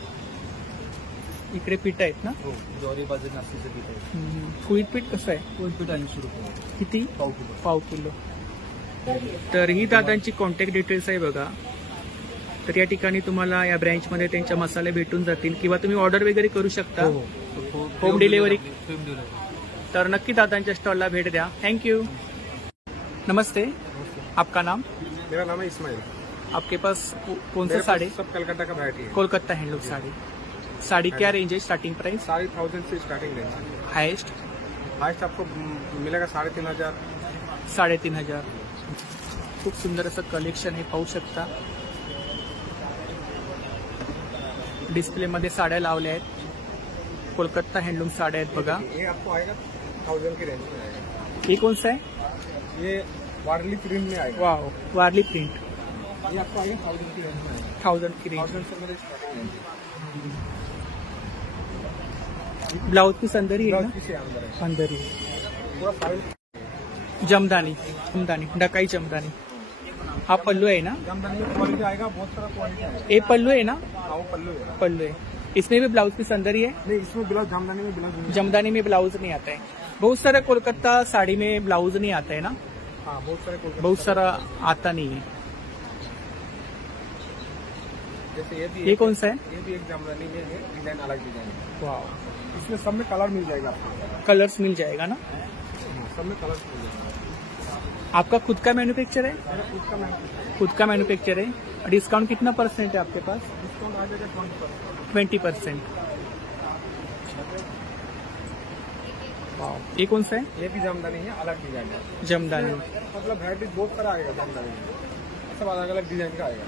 इकडे पीठ आहेत ना? हो, ज्वारी बाजरी नास्तीचं पीठ आहे. कुळीत पीठ कसं आहे? पोळी पीठ 80 रुपये. किती? पाव किलो. पाव किलो. तर ही दादांची कॉन्टॅक्ट डिटेल्स आहे बघा. तर या ठिकाणी तुम्हाला या ब्रँचमध्ये त्यांच्या मसाले भेटून जातील, किंवा तुम्ही ऑर्डर वगैरे करू शकता. Home delivery. तर नक्की दादांच्या स्टॉलला भेट द्या. थँक्यू. नमस्ते, आपका नाम? मेरा नाम है इस्माइल. आपके पास कौन सा साड़ी? सब कलकत्ता का वैरायटी है. कोलकाता हैंडलूम साड़ी. साड़ी क्या रेंज है? Starting price? 1000 से स्टार्टिंग रेंज. हाईएस्ट? हाइस्ट आपको मिलेगा 3500. 3500. खूप सुंदर असं कलेक्शन हे पाहू शकता. डिस्प्लेमध्ये साड्या लावल्या आहेत, कोलकाता हँडलूम साड्या आहेत बघा. ये आपको आएगा 1000 की रेंज में आएगा. हे कौन सा है? ये वारली प्रिंट में आएगा. Wow, Warli print. ये आपको आएगा 1000 की रेंज में आएगा. 1000 की रेंज. 1000 से मेरे स्टार्टिंग रेंज. ब्लाउज पीस अंदर ही है ब्लाउज ना? पीस है अंदर है. अंदर ही. पूरा फाइल. जमदानी, ढकाई जमदानी. हा पल्लू आहे ना? जामदानी में क्वालिटी आएगा, बहुत सारा क्वालिटी आएगा. ये पल्लू है ना? हाँ, वो पल्लू है. पल्लू है. इसमें भी ब्लाउज पीस अंदर ही है? नहीं, इसमें ब्लाउज जामदानी में ब्लाउज नहीं है. जमदानी में ब्लाउज नहीं आता है. बहुत सारा कोलकाता साड़ी में ब्लाउज नहीं आता है ना? हाँ, बहुत सारे कोलकाता. बहुत सारा आता नहीं है. जैसे ये भी ये कौन सा है? ये भी एक जामदानी में है, डिजाइन अलग डिजाइन है। वाह, इसमें सब में कलर मिल जाएगा आपको। कलर्स मिल जाएगा ना? सब में कलर मिल जाएगा। आपका खुद का मैन्युफैक्चर है? मेरा खुद का मैम खुद का मैन्युफैक्चर है। डिस्काउंट कितना परसेंट है आपके पास? डिस्काउंट आ जाएगा 20%। 20%। वाह, ये कौन सा है? ये भी जामदानी है, अलग डिजाइन है। जमदानी। मतलब वैरायटी बहुत सारा आएगा जामदानी में, सब अलग अलग डिजाइन का आएगा।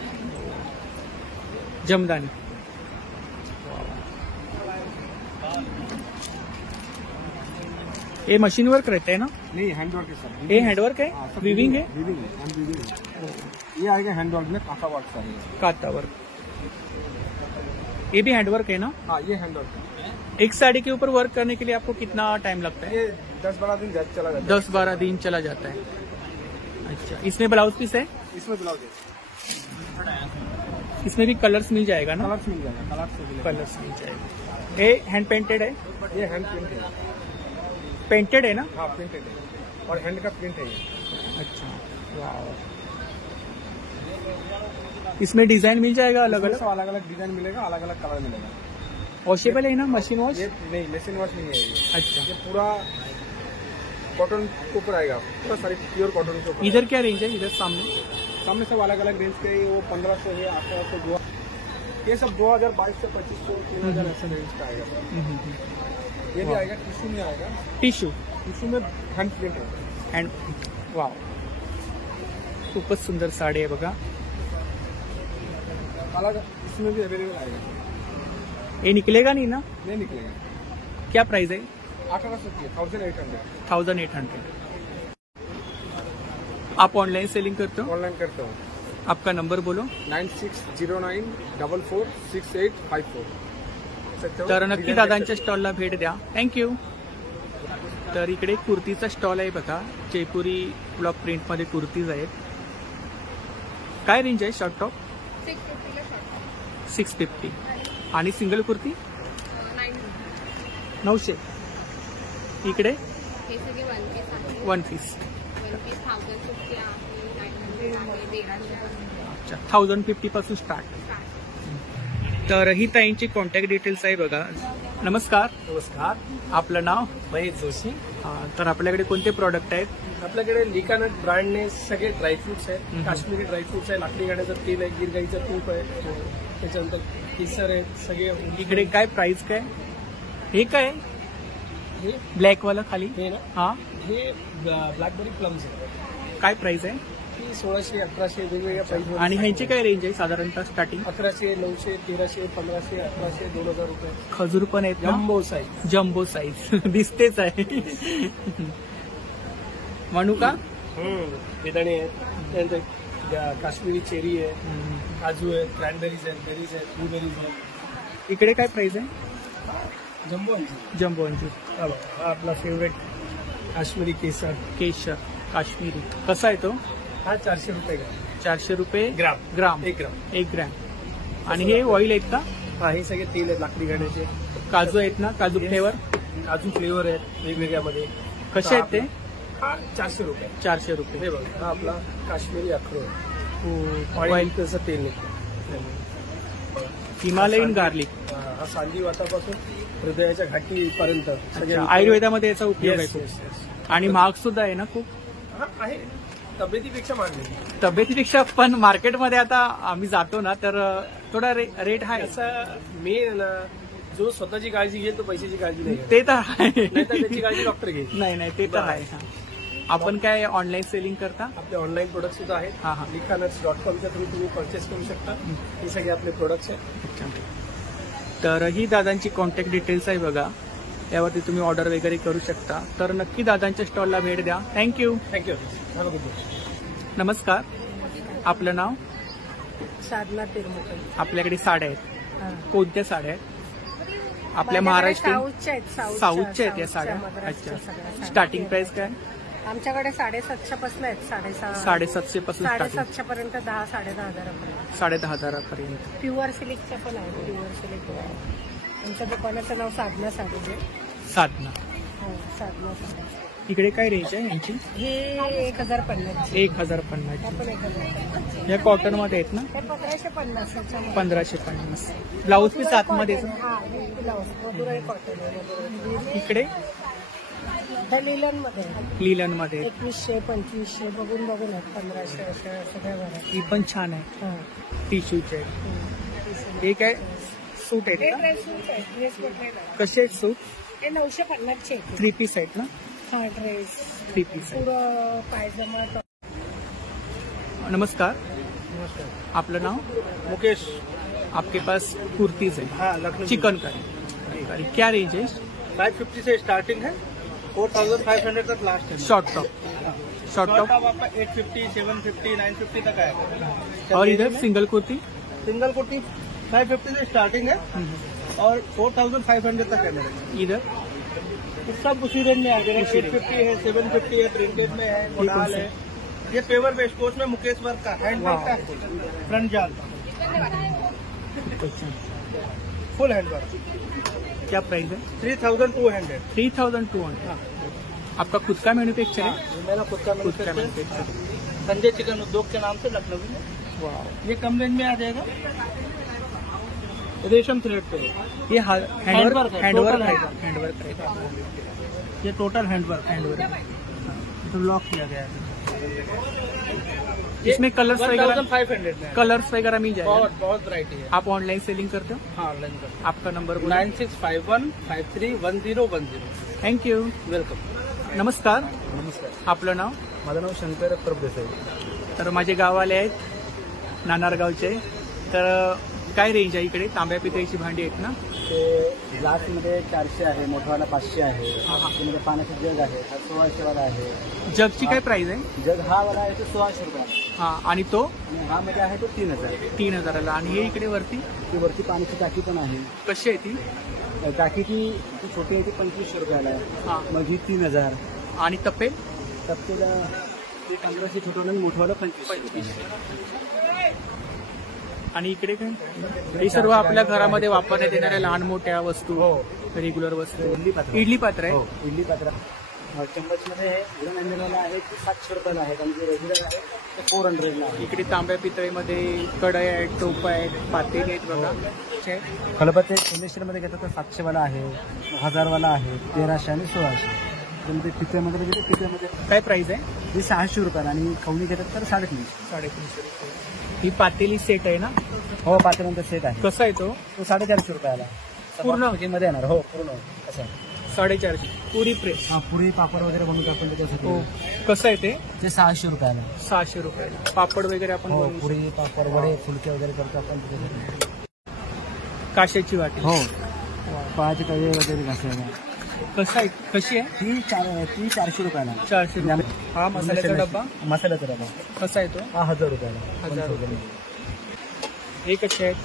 जमदानी। ये मशीन वर्क रहता है ना? नहीं, हैंडवर्क है सर। ये हैंडवर्क है, हाँ, सब वीविंग है, वीविंग है, हैंड वीविंग है। ये आएगा हैंडवर्क में, कांटा वर्क सर ये। काता वर्क। ये भी हैंडवर्क है ना? हाँ, ये हैंडवर्क है। एक साड़ी के ऊपर वर्क करने के लिए आपको कितना टाइम लगता है? ये 10-12 दिन चला जाता है। 10-12 दिन चला जाता है। अच्छा, इसमें ब्लाउज पीस है? इसमें ब्लाउज है, इसमें भी कलर्स मिल जाएगा ना? कलर्स मिल जाएगा, कलर्स मिल जाएगा। ये हैंड पेंटेड है? ये हैंड प्रिंट है। पेंटेड है ना? हाँ, प्रिंटेड है और हैंड का प्रिंट है ये। अच्छा, वाह। इसमें डिजाइन मिल जाएगा अलग अलग? अलग अलग डिजाइन मिलेगा, अलग अलग कलर मिलेगा। वॉशेबल है ना? Machine wash? ये नहीं, मशीन वॉश नहीं है ये। अच्छा, ये पूरा कॉटन के ऊपर आएगा, पूरा सारी प्योर कॉटन के ऊपर। इधर क्या रेंज है? इधर सामने सामने सब अलग अलग रेंज के, वो 1500 है, 1800, 2000, ये सब 2022 से 2500, 3000 ऐसे रेंज का आएगा। ये भी आएगा, टिश्यू में आएगा। टिश्यू टिश्यू में हैंड प्रिंट है। अँड वाव, खूपच सुंदर साडी आहे बघा। अलग इसमें भी अवेलेबल आएगा। ये निकलेगा नहीं ना? नहीं निकलेगा। क्या प्राइस है? 1800 की, 1800। 1800। आप ऑनलाइन सेलिंग करते हो? ऑनलाइन करता हूँ। आपका नंबर बोलो। 9609446854। तर नक्की दादांच्या स्टॉलला भेट द्या। थँक्यू। तर इकडे कुर्तीचा स्टॉल आहे बघा, जयपुरी ब्लॉक प्रिंटमध्ये कुर्तीज आहेत। काय रेंज आहे शॉर्ट टॉप? 650 ला शॉर्ट 650 आणि सिंगल कुर्ती 900। इकडे हे सगळे वन पीस आहे। One piece. वन पीस 1050 आहे, 900 आहे, 1300 अच्छा, 1050 पासून स्टार्ट। तर ही ताईंची कॉन्टॅक्ट डिटेल्स आहे बघा। नमस्कार, नमस्कार, आपलं नाव? महेश जोशी। तर आपल्याकडे कोणते प्रॉडक्ट आहेत? आपल्याकडे लिकानट ब्रँडने सगळे ड्रायफ्रुट्स आहेत, काश्मीरी ड्रायफ्रुट्स आहे, लाकडी गाड्याचं तेल आहे, गिरगाईचं तूप आहे, त्याच्यानंतर केसर आहे, सगळे इकडे काय प्राइस काय? हे काय हे ब्लॅक वाला खाली? हे ना, हा, हे ब्लॅकबेरी प्लम्स आहे, काय प्राइस आहे? ही 1600, 1800 वेगवेगळ्या प्राइस। आणि ह्यांची काय रेंज आहे साधारणतः स्टार्टिंग? 1100, 900, 1300, 1500, 1800, 2000 रुपये। खजूर पण आहेत ना? Jumbo size. जम्बो साईज दिसतेच आहे। म्हणू का? बेदाणे आहेत, त्यानंतर काश्मीरी चेरी आहे, काजू आहेत, क्रॅनबेरीज आहेत, बेरीज आहेत, ब्लूबेरीज आहेत। इकडे काय प्राइस आहे? जम्बो अंजीर। जम्बो अंजीर। हा बघा, हा आपला फेवरेट काश्मीरी केसर। केशर काश्मीरी कसा आहे तो? हा 400 रुपये ग्राम। 400 रुपये ग्राम। ग्राम 1 ग्राम। 1 ग्रॅम। आणि हे ऑइल आहेत का? हा, हे सगळे तेल आहेत लाकडी गाड्याचे। काजू आहेत ना? काजू फ्लेवर काजू फ्लेवर आहेत वेगवेगळ्यामध्ये। कसे आहेत ते? हा 400 रुपये। 400 रुपये। हे बघा, हा आपला काश्मीरी अख्रोड, ऑइल ऑइल त्याचं तेल निघतं। Himalayan garlic. हा सांधीवातापासून हृदयाच्या घाटीपर्यंत सगळ्या आयुर्वेदामध्ये याचा उपयोग आहे Yes, खूप। yes, yes. आणि महाग सुद्धा आहे ना खूप? हा आहे, तब्येतीपेक्षा मागणी। तब्येतीपेक्षा पण मार्केटमध्ये आता आम्ही जातो ना तर थोडा रेट आहे। असं मेन ना, जो स्वतःची काळजी घेईल तो पैशाची काळजी नाही घेत. ते तर आहे। नाही तर त्याची काळजी डॉक्टर घेईल। नाही ते तर आहे। हा. आपण काय ऑनलाईन सेलिंग करता? आपले ऑनलाईन प्रोडक्ट सुद्धा आहेत। हा, हा. लिखानट्स.com थ्रू तुम्ही परचेस करू शकता। हे सगळे आपले प्रोडक्ट्स आहेत। तर ही दादांची कॉन्टॅक्ट डिटेल्स आहे बघा, त्यावरती तुम्ही ऑर्डर वगैरे करू शकता। तर नक्की दादांच्या स्टॉलला भेट द्या। Thank you. Thank you, have a good day. नमस्कार, आपलं नाव? साधना तिरमुखे। आपल्याकडे साड्या आहेत, कोणत्या साड्या आहेत? आपल्या महाराष्ट्र साऊथच्या आहेत, साऊथच्या आहेत या साड्या? अच्छा, स्टार्टिंग प्राइस काय? आमच्याकडे 750 पासून आहेत, 750 पासून स्टार्टिंग, 750 पर्यंत 10-10.5 हजारापर्यंत। 10,500 पर्यंत। प्युअर सिल्कच्या पण आहेत, प्युअर सिल्क आहे। आमच्या दुकानाचं नाव साधना साडी आहे। साधना। हो, साधना साडी। इकडे काय रेंज आहे यांची? हे 1050. 1050. आपण 1050. या कॉटन मध्ये आहेत ना? हे 1550 याच्यामध्ये. 1550. ब्लाऊज पीस आतमध्ये हा, हे ब्लाऊज मधुराई कॉटन आहे. मधुराई. इकडे हे लिलन मध्ये आहे. लिलन मध्ये 2100 2500 बघून आहेत. 1500 अशा सगळ्या भरात. ही पण छान आहे. टिश्यूचे हे काय सूट आहेत हे का? ड्रेस सूट आहे. ड्रेस मटेरियल आहे. कसे आहेत सूट? हे 950 चे आहेत. 3 पीस आहेत ना? हा ड्रेस 3 पीस आहे. पुरं पायजमा नमस्कार, आपलं नाव? मुकेश। आपके पास कुर्तीज है? हाँ, लखनऊ चिकनकारी। क्या रेंज है? 550 से स्टार्टिंग है, 4500 तक लास्ट है। Short top? शॉर्ट टॉप आपका 850, 750, 950 तक आएगा। और इधर सिंगल कुर्ती? सिंगल कुर्ती 550 से स्टार्टिंग है और 4500 तक है मेरे। इधर तो सब उसी रेंज में आ जाएगा। 850 है, 750 है, प्रिंटेड में है, मोडाल है। ये पेवर वेस्ट कोस्ट में मुकेश वर्क का हैंड वर्क का फ्रंट जाल फुल हैंड वर्क। क्या प्राइस है? 3200। 3200। आपका खुद का मैन्युफैक्चर है? मेरा खुद का मैन्युफैक्चर। संजय चिकन उद्योग के नाम से लखनऊ में। वाह, ये कम रेंज में आ जाएगा, रेशम थ्रेड पे। ये हैंडवर्क हैंडवर्क है, हैंडवर्क total रहेगा? हैंडवर्क रहेगा। ये टोटल हैंडवर्क तो लॉक किया गया है। इसमें कलर्स वगैरह 1500 में कलर्स वगैरह मिल जाएगा? बहुत वैरायटी है। आप ऑनलाइन सेलिंग करते हो? हाँ, ऑनलाइन कर। आपका नंबर बोला? 9651531010। Thank you. वेलकम। नमस्कार, नमस्कार, आपलं नाव? माझं नाव शंकर प्रभदेसाई। तर माझे गाववाले आहेत नानारगावचे. तर काय रेंज आहे इकडे? तांब्या पितळीची भांडी आहेत ना? ते ग्लासमध्ये 400 आहे, मोठवाला 500 आहे, त्यामध्ये पाण्याचे जग आहे, हा 1600 वाला आहे. जगची काय प्राइस आहे? जग हा वाला आहे तो 1600 रुपये, हा, आणि तो आणि हा मध्ये आहे तो 3000. 3000ला. आणि हे इकडे वरती ती वरती पाण्याची टाकी पण आहे. कशी आहे ती? टाकी ती छोटी आहे ती 2500 रुपयाला आहे. हा, मग ही 3000. आणि तपेल? तपतेला ते 1500 छोटं आणि मोठवाला 2500. आणि इकडे काय? हे सर्व आपल्या घरामध्ये वापरण्यात येणाऱ्या लहान मोठ्या वस्तू, रेग्युलर वस्तू. इडली पात्र आहे? हो, इडली पात्र. चम्मचमध्ये गुण अंजनाला आहे ती 700 रुपयाला आहे, आणि जे रेग्युलर आहे ते 400ला आहे. इकडे तांब्या पितळीमध्ये कढई आहेत, टोप आहेत, पातेली आहेत बघा. खलबत्ते इंडस्ट्रीमध्ये घेतात तर 700 वाला आहे, 1000 वाला आहे, 1300 आणि 1600. त्यामध्ये पित्यामध्ये घेतात, पित्यामध्ये काय प्राइस आहे? ती 600 रुपयाला, आणि खवणी घेतात तर 350. 350 रुपये. ही पातेली सेट आहे ना? हो, पातेल्यानंतर सेट आहे. कसा आहे तो? 450 रुपयाला पूर्ण? मध्ये येणार. हो, पूर्ण असं 450. पुरी प्रेस? हा, पुरी पापड वगैरे बनवतो आपण त्याच्यासाठी. हो. कसं आहे ते? ते 600 रुपयाला. 600 रुपयाला. पापड वगैरे आपण हो, बनवू पुरी पापड वडे फुलके वगैरे करतो आपण त्याच्यासाठी. शकतो. काशाची वाटी? हो, पाहाचे कवे वगैरे घासायला. कसं आहे? कशी आहे? ती 400 रुपयाला. 400 रुपये. हा मसाल्याचा डब्बा? मसाल्याचा डब्बा कसा आहे तो? हा 1000 रुपयाला. 1000 रुपये. हे कसे आहेत?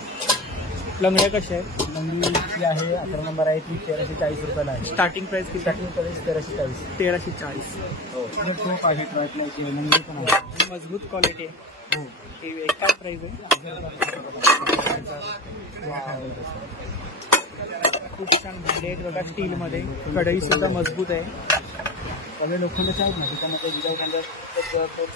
लंगड्या कशा आहेत? लंगडी आहे 11 नंबर आहे ती 1340 रुपयाला आहे. स्टार्टिंग प्राइस किती? Starting price 1340. 1340. हो, टोप आहे, ट्रायपलायची लंगडी पण आहे. मजबूत क्वालिटी आहे. हो, हे काय प्राइस आहे? खूप छान भांडे आहेत बघा स्टीलमध्ये. कढई सुद्धा मजबूत आहे. सगळे लोखंडाचे आहेत ना, त्याच्यामध्ये विदाऊट अंडर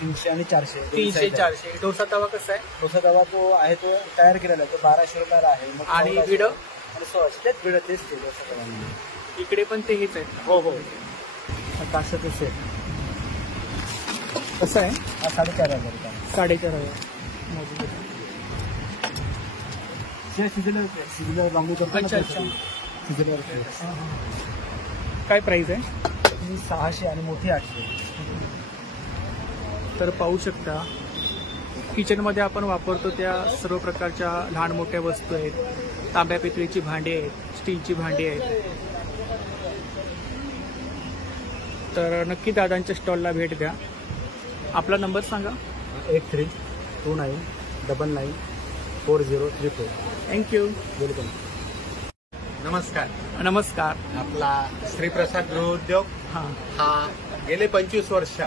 300 आणि 400. 300-400. डोसा तवा कसा आहे? तसा दवा तो आहे तो तयार केलेला आहे, तो 1200 रुपयाला आहे. मग आणि 1400 विडं? आणि 1600. तेच विडं तेच ते डोसा तव्यामध्ये. इकडे पण ते हेच आहे. हो हो, कासाचं सेट कसं आहे? हा 4500 रुपये. 4500. मजबूत. सिझलर बांबू करतो ना, अच्छा अच्छा. सिझलर काय प्राइस आहे? 600 आणि मोठी 800. तर पाहू शकता किचनमध्ये आपण वापरतो त्या सर्व प्रकारच्या लहान मोठ्या वस्तू आहेत. तांब्या पितळीची भांडी आहेत, स्टीलची भांडी आहेत. तर नक्की दादांच्या स्टॉलला भेट द्या. आपला नंबर सांगा. 8329994034. थँक्यू. वेलकम. नमस्कार. नमस्कार. आपला श्रीप्रसाद गृहोद्योग हां, हा गेले 25 वर्ष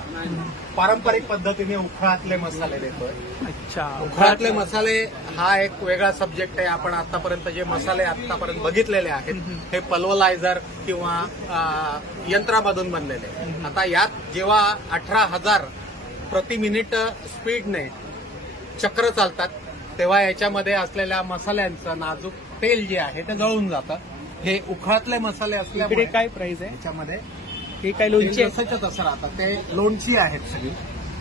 पारंपरिक पद्धतीने उखळातले मसाले देतोय. अच्छा. उखळातले मसाले हा एक वेगळा सब्जेक्ट आहे. आपण आतापर्यंत जे मसाले आतापर्यंत बघितलेले आहेत हे पल्वलायझर किंवा यंत्रामधून बनलेले. आता यात जेव्हा 18,000 प्रति मिनिट स्पीडने चक्र चालतात तेव्हा याच्यामध्ये असलेल्या मसाल्यांचं नाजूक तेल जे आहे ते जळून जातं. हे उखळातले मसाले असल्यामुळे काय प्राइस आहे याच्यामध्ये हे? काय लोणची जसंच्या तसं राहतात. ते लोणची आहेत सगळी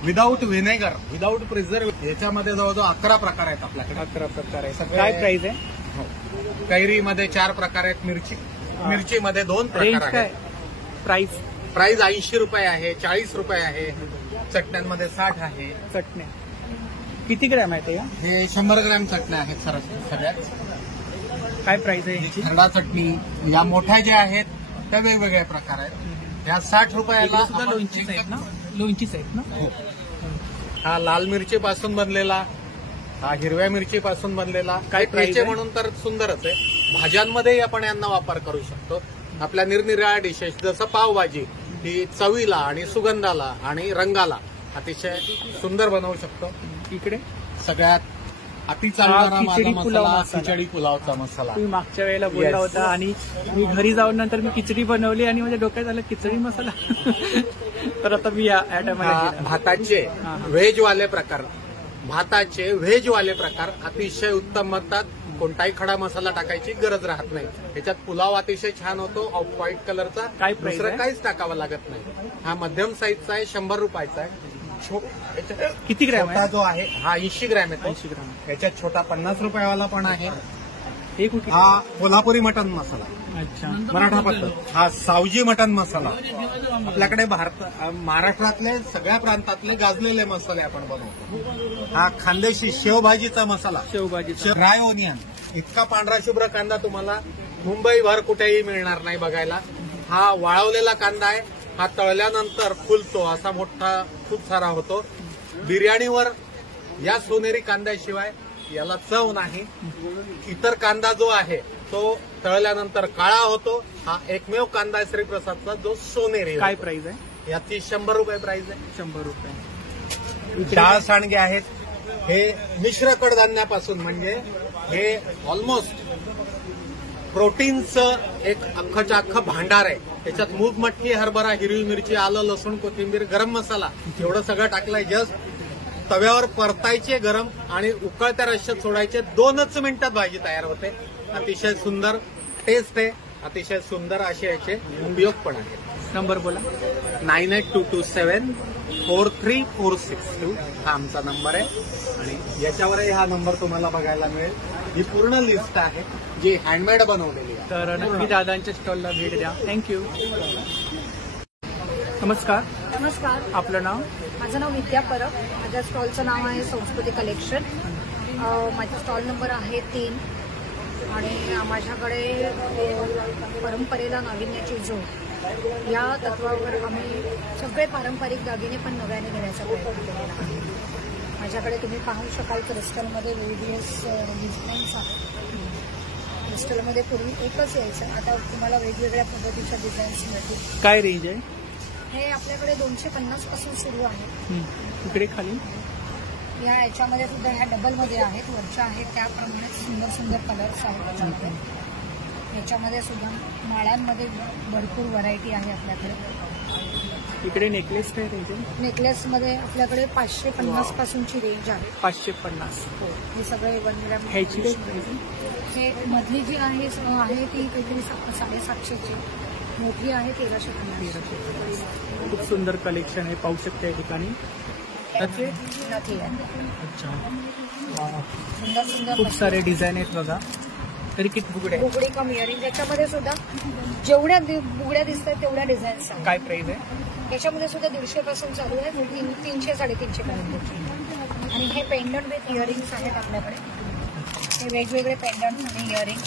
विदाऊट व्हिनेगर, विदाऊट प्रिझर्व्हेटिव्ह. याच्यामध्ये जवळजवळ 11 प्रकार आहेत आपल्याकडे. 11 प्रकार आहे. सगळे- काय प्राइस आहे? कैरीमध्ये 4 प्रकार आहेत. मिरचीमध्ये 2 रेंज प्रकार काय आहेत. प्राइस? 80 रुपये आहे, 40 रुपये आहे. चटण्यांमध्ये 60 आहे. चटण्या किती ग्रॅम आहे ते? हे 100 ग्रॅम चटण्या आहेत सगळ्यात. काय प्राइस आहे याची? खरडा चटणी या मोठ्या ज्या आहेत त्या वेगवेगळे प्रकार आहेत. या 60 रुपयाला आपण लोणचीच आहेत ना? लोणचीच आहेत ना? हो. हा लाल मिरची पासून बनलेला, हा हिरव्या मिरची पासून बनलेला. काय काय price आहे? म्हणून तर सुंदरच आहे. भाज्यांमध्येही आपण यांना वापर करू शकतो. आपल्या निरनिराळ्या डिशेस जसं पावभाजी ही चवीला आणि सुगंधाला आणि रंगाला अतिशय सुंदर बनवू शकतो. इकडे सगळ्यात अति चालणारा खिचडी माझा पुलाव मसाला मसाला. खिचडी पुलावचा मसाला. तुम्ही मागच्या वेळेला बोलला Yes. होता आणि मी घरी जाऊन नंतर मी खिचडी बनवली आणि माझ्या डोक्यात आलं खिचडी मसाला. तर आता मी या टायमाला भाताचे व्हेजवाले प्रकार, भाताचे व्हेजवाले प्रकार अतिशय उत्तम बनतात. कोणताही खडा मसाला टाकायची गरज राहत नाही. याच्यात पुलाव अतिशय छान होतो. ऑफ व्हाईट कलरचा. काय price दुसरं आहे? काहीच टाकावं लागत नाही. हा मध्यम साईजचा आहे, 100 रुपयाचा आहे. किती ग्रॅम आहे? छोटा जो आहे हा 80 ग्रॅम येतो. 80 ग्रॅम. याच्यात छोटा 50 रुपयावाला पण आहे. हे कुठे? हा कोल्हापुरी मटन मसाला, अच्छा. मराठा पद्धत. हा सावजी मटन मसाला. आपल्याकडे महाराष्ट्रातले सगळ्या प्रांतातले गाजलेले मसाले आपण बनवतो. हा खानदेशी शेवभाजीचा मसाला, शेवभाजीचा. Dry onion. इतका पांढरा शुभ्र कांदा तुम्हाला मुंबईभर कुठेही मिळणार नाही बघायला. हा वाळवलेला कांदा आहे. हा तळल्यानंतर फुलतो, असा मोठा खूप सारा होतो. बिर्याणीवर या सोनेरी कांद्याशिवाय याला चव नाही. इतर कांदा जो आहे तो तळल्यानंतर काळा होतो. हा एकमेव कांदा आहे श्रीप्रसादचा जो सोनेरी. काय प्राइस आहे? याची 100 रुपये प्राइस आहे. 100 रुपये. डाळ सांडगे आहेत. हे मिश्र कडधान्यापासून, म्हणजे हे ऑलमोस्ट प्रोटीनचं एक अख्खच्या अख्खं भांडार आहे. त्याच्यात मूग, मटकी, हरभरा, हिरवी मिरची, आलं, लसूण, कोथिंबीर, गरम मसाला एवढं सगळं टाकलंय. जस्ट तव्यावर परतायचे गरम आणि उकळत्या रश्श्यात सोडायचे. 2च मिनिटात भाजी तयार होते. अतिशय सुंदर टेस्ट आहे. अतिशय सुंदर असे याचे उपयोग पण आहेत. नंबर बोला. 9822743462 हा आमचा नंबर आहे. आणि याच्यावरही हा नंबर तुम्हाला बघायला मिळेल. ही पूर्ण लिस्ट आहे जी हँडमेड बनवलेली आहे. तर नक्की दादांच्या स्टॉलला भेट द्या. थँक्यू. नमस्कार. नमस्कार. आपलं नाव? माझं नाव विद्या परब. माझ्या स्टॉलचं नाव आहे संस्कृती कलेक्शन. माझा स्टॉल नंबर आहे 3 आणि माझ्याकडे परंपरेला नाविन्याची जोड या तत्वावर आम्ही सगळे पारंपरिक दागिने पण नव्याने घेण्याचा प्रयत्न केलेला आहे. माझ्याकडे तुम्ही पाहू शकाल क्रिस्टलमध्ये वेरियस डिझाईन्स आहेत. क्रिस्टलमध्ये पूर्वी एकच यायचं, आता तुम्हाला वेगवेगळ्या पद्धतीच्या डिझाईन्स मिळतील. काय रेंज आहे? हे आपल्याकडे 250 पासून सुरू आहे. इकडे खाली याच्यामध्ये सुद्धा ह्या डबलमध्ये आहेत. वरच्या आहेत त्याप्रमाणे सुंदर सुंदर कलर्स आहेत त्याच्यामध्ये. याच्यामध्ये सुद्धा माळ्यांमध्ये भरपूर व्हरायटी आहे आपल्याकडे. इकडे नेकलेस काय रेंज आहे? नेकलेसमध्ये आपल्याकडे 550 पासूनची रेंज आहे. 550. हो, हे सगळे 1 ग्रॅम. ह्याची काय प्राइस आहे? हे मधली जी आहे ती काहीतरी 750ची. मोठी आहे 1350. खूप सुंदर कलेक्शन आहे, पाहू शकते या ठिकाणी. नथी आहे. अच्छा. सुंदर सुंदर खूप सारे डिझाईन आहेत बघा. तरी किती बुगडे? बुगडी कम इयरिंग. त्याच्यामध्ये सुद्धा जेवढ्या बुगड्या दिसतात तेवढ्या डिझाईन्स आहेत. काय प्राइस आहे? याच्यामध्ये सुद्धा 150 पासून चालू आहे. 300-350 पर्यंत. आणि हे पेंडंट विथ इयरिंग्स आहेत आपल्याकडे. हे वेगवेगळे पेंडंट आणि इयरिंग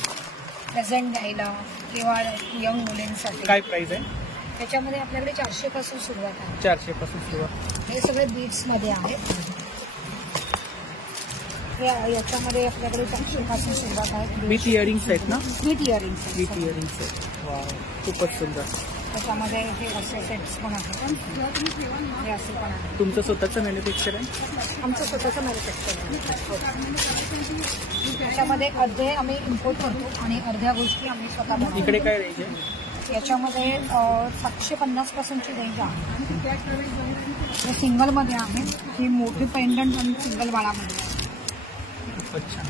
प्रेझेंट द्यायला किंवा यंग मुलींसाठी. काय प्राइस आहे? त्याच्यामध्ये आपल्याकडे 400 पासून सुरुवात आहे. 400 पासून सुरुवात. हे सगळे बीड्समध्ये आहेत. याच्यामध्ये आपल्याकडे 400 पासून सुरुवात आहे. विथ इयरिंग्स आहेत ना? With earrings. विथ इयरिंग्स आहेत. वा, खूपच सुंदर. त्याच्यामध्ये हे असे सेट्स पण आहेत, हे असे पण आहेत. तुमचं स्वतःचं मॅन्युफॅक्चर आहे? आमचं स्वतःचं मॅन्युफॅक्चर आहे. त्याच्यामध्ये अर्धे आम्ही इम्पोर्ट करतो आणि अर्ध्या गोष्टी आम्ही स्वतः बनवतो. इकडे काय रेंज आहे? याच्यामध्ये 750 पासूनची रेंज आहे. हे सिंगलमध्ये आहे, ही मोठी पेंडंट आणि सिंगल वाळामध्ये. अच्छा.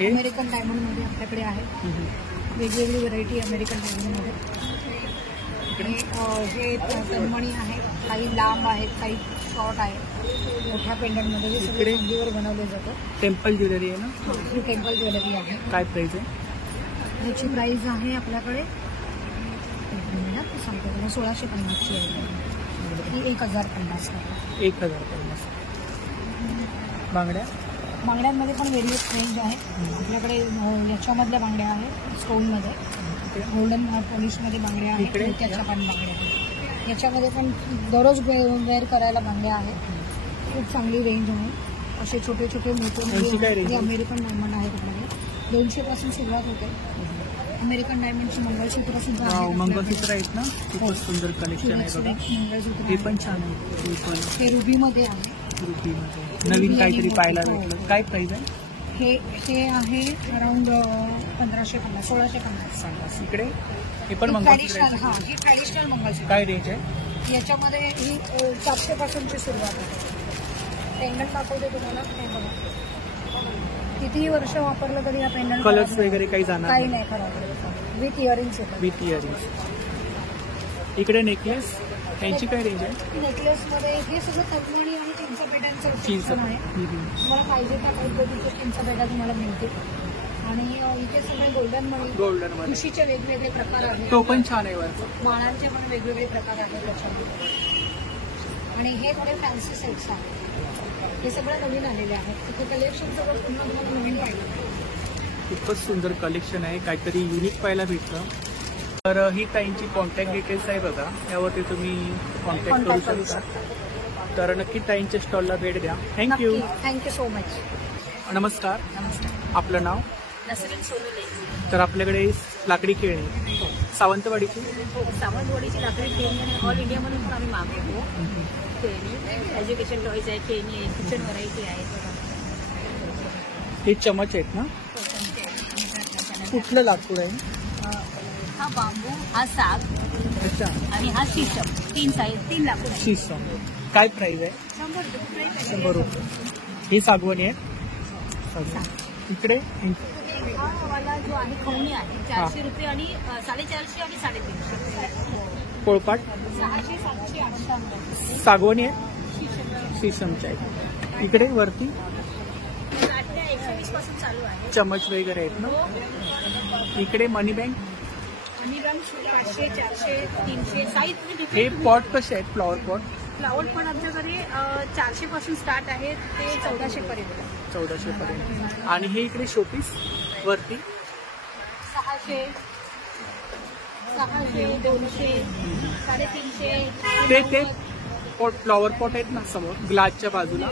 अमेरिकन डायमंडमध्ये आपल्याकडे आहे, वेगवेगळी व्हरायटी अमेरिकन डायमंडमध्ये. हे तन्मणी आहे, काही लांब आहेत, काही शॉर्ट आहे. मोठ्या पेंडंटमध्ये हे सगळे चांदीवर बनवले जातं. टेम्पल ज्वेलरी आहे ना? ही टेम्पल ज्वेलरी आहे. काय प्राइस आहे? ह्याची प्राइस आहे आपल्याकडे सांगतो तुला 1650ची आहे. ही 1050 आहे. 1050. बांगड्या? बांगड्यांमध्ये पण वेरियस रेंज आहे आपल्याकडे. याच्यामधल्या बांगड्या आहेत, स्टोनमध्ये, गोल्डन पॉलिशमध्ये बांगड्या आहेत, त्याच्या पण बांगड्या आहेत. याच्यामध्ये पण दररोज वेअर करायला बांगड्या आहेत. खूप चांगली रेंज आहे. असे छोटे छोटे मोठे अमेरिकन डायमंड आहेत आपल्याकडे. 200 पासून सुरुवात होते. अमेरिकन डायमंडची मंगळसूत्र सुद्धा आहे. मंगळसूत्र आहेत ना? खूप सुंदर कलेक्शन आहे बघा. मंगळसूत्र हे पण छान आहे. हे रुबीमध्ये आहे. नवीन काहीतरी पाहायला भेटलं. काय प्राइस आहे? हे आहे अराउंड 1550, 1650. इकडे हे पण मंगळसूत्र आहे. हां, ही ट्रॅडिशनल मंगळसूत्र. काय रेंज आहे? याच्यामध्ये ही 400 पासूनची सुरुवात आहे. पेंडंट दाखवते तुम्हाला. हे बघा, कितीही वर्ष वापरलं तरी हा पेंडंट कलर्स वगैरे काही जाणार काही नाही खराब. विथ इयरिंग्स येतात. With earrings. इकडे नेकलेस, यांची काय रेंज आहे? नेकलेसमध्ये हे सगळं तन्मणी आणि चिंचपेट्यांचं चिंच आहे. तुम्हाला पाहिजे त्या पद्धतीचे चिंचपेट्या तुम्हाला मिळतील. आणि इथे सगळे गोल्डन मणी, ठुशीचे वेगवेगळे प्रकार आहेत. तो पण छान आहे वरचं. माळांचे पण वेगवेगळे प्रकार आहेत त्याच्यामध्ये. आणि हे थोडे फॅन्सी सेट्स आहेत. हे सगळं नवीन आलेले आहेत. तिथे कलेक्शन सगळं पुन्हा तुम्हाला नवीन पाहिजे. खूपच सुंदर कलेक्शन आहे. काहीतरी युनिक पाहायला भेटतं. तर ही ताईंची कॉन्टॅक्ट डिटेल्स आहे बघा, यावरती तुम्ही कॉन्टॅक्ट करू शकता. तर नक्की ताईंच्या स्टॉलला भेट द्या. थँक्यू. Thank you so much. नमस्कार. नमस्कार. आपलं नाव? नसरीन सोनुले. तर आपल्याकडे लाकडी खेळणी सावंतवाडीची? सावंतवाडीची लाकडी खेळणी आणि ऑल इंडियामधून पण आम्ही मागवतो. खेळणी, एज्युकेशन टॉयज आहे, खेळणी आहे, किचन व्हरायटी आहे. हे चमच आहेत ना? कुठलं लाकूड आहे? हा बांबू, हा साग. अच्छा. आणि हा शीशम. 3 लाकूड आहे. शीशम. काय प्राइस आहे? 100 रुपये. ही सागवानी आहे. इकडे हा वाला जो आहे खवणी आहे 400 रुपये आणि 450 आणि 350. पोळपाट 600, 700, 800. सागवानी आहे, शीशमच्या आहे. इकडे वरती 120 पासून चालू आहे. चमच वगैरे आहेत ना? इकडे मनी बँक. आणि रंग 500, 400, 300 साईज. हे पॉट कसे आहेत? फ्लॉवर पॉट फ्लावर पण आमच्याकडे 400 पासून स्टार्ट आहे ते 1400 पर्यंत. 1400 पर्यंत. आणि हे इकडे शोपीस वरती 600, 200, 350. ते पॉट फ्लॉवर पॉट आहेत ना समोर ग्लासच्या बाजूला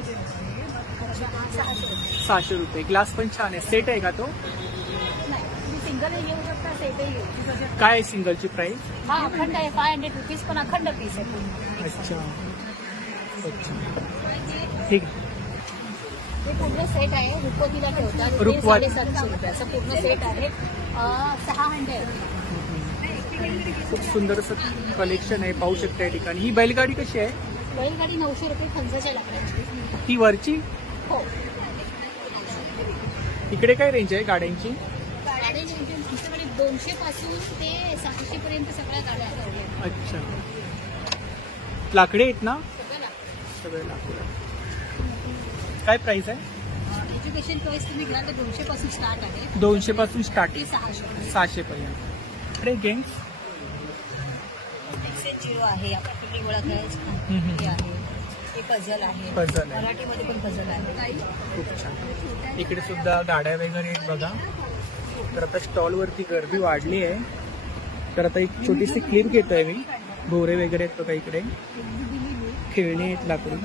600 रुपये. ग्लास पण छान आहे. सेट आहे का तो? सिंगल येऊ शकता, सेटही येऊ शकता. काय आहे सिंगलची प्राइस? हा अखंड आहे 500 रुपीज, पण अखंड पीस आहे. अच्छा. ठीक आहे. हे पूर्ण सेट आहे, रुपवतीला ठेवतात. रुपवती. 750 रुपयाचा पूर्ण सेट आहे. 600. खूप सुंदर असं कलेक्शन आहे, पाहू शकता या ठिकाणी. ही बैलगाडी कशी आहे? बैलगाडी 900 रुपये फणसाच्या लाकडाची. ती वरची? हो. इकडे काय रेंज आहे गाड्यांची? गाड्या आमच्याकडे 200 पासून ते 600 पर्यंत सगळ्या गाड्या आहेत. अच्छा. लाकडे आहेत ना? सगळं सगळे लाकूड. काय प्राइस आहे? एज्युकेशन टॉयज तुम्ही घ्या तर 200 पासून स्टार्ट आहे. 200 पासून स्टार्ट ते 600. 600 पर्यंत. इकडे गेम्स XN0 आहे, आपल्याकडे ओळख आहे. हे आहे, हे पझल आहे. पझल आहे. मराठीमध्ये पण पझल आहे. खूप छान. इकडे सुद्धा गाड्या वगैरे आहेत बघा. तर आता स्टॉलवरती गर्दी वाढली आहे. तर आता एक छोटीशी क्लिप घेतोय मी. भोरे वगैरे आहेत बघा इकडे. खेळणी आहेत लाकडी.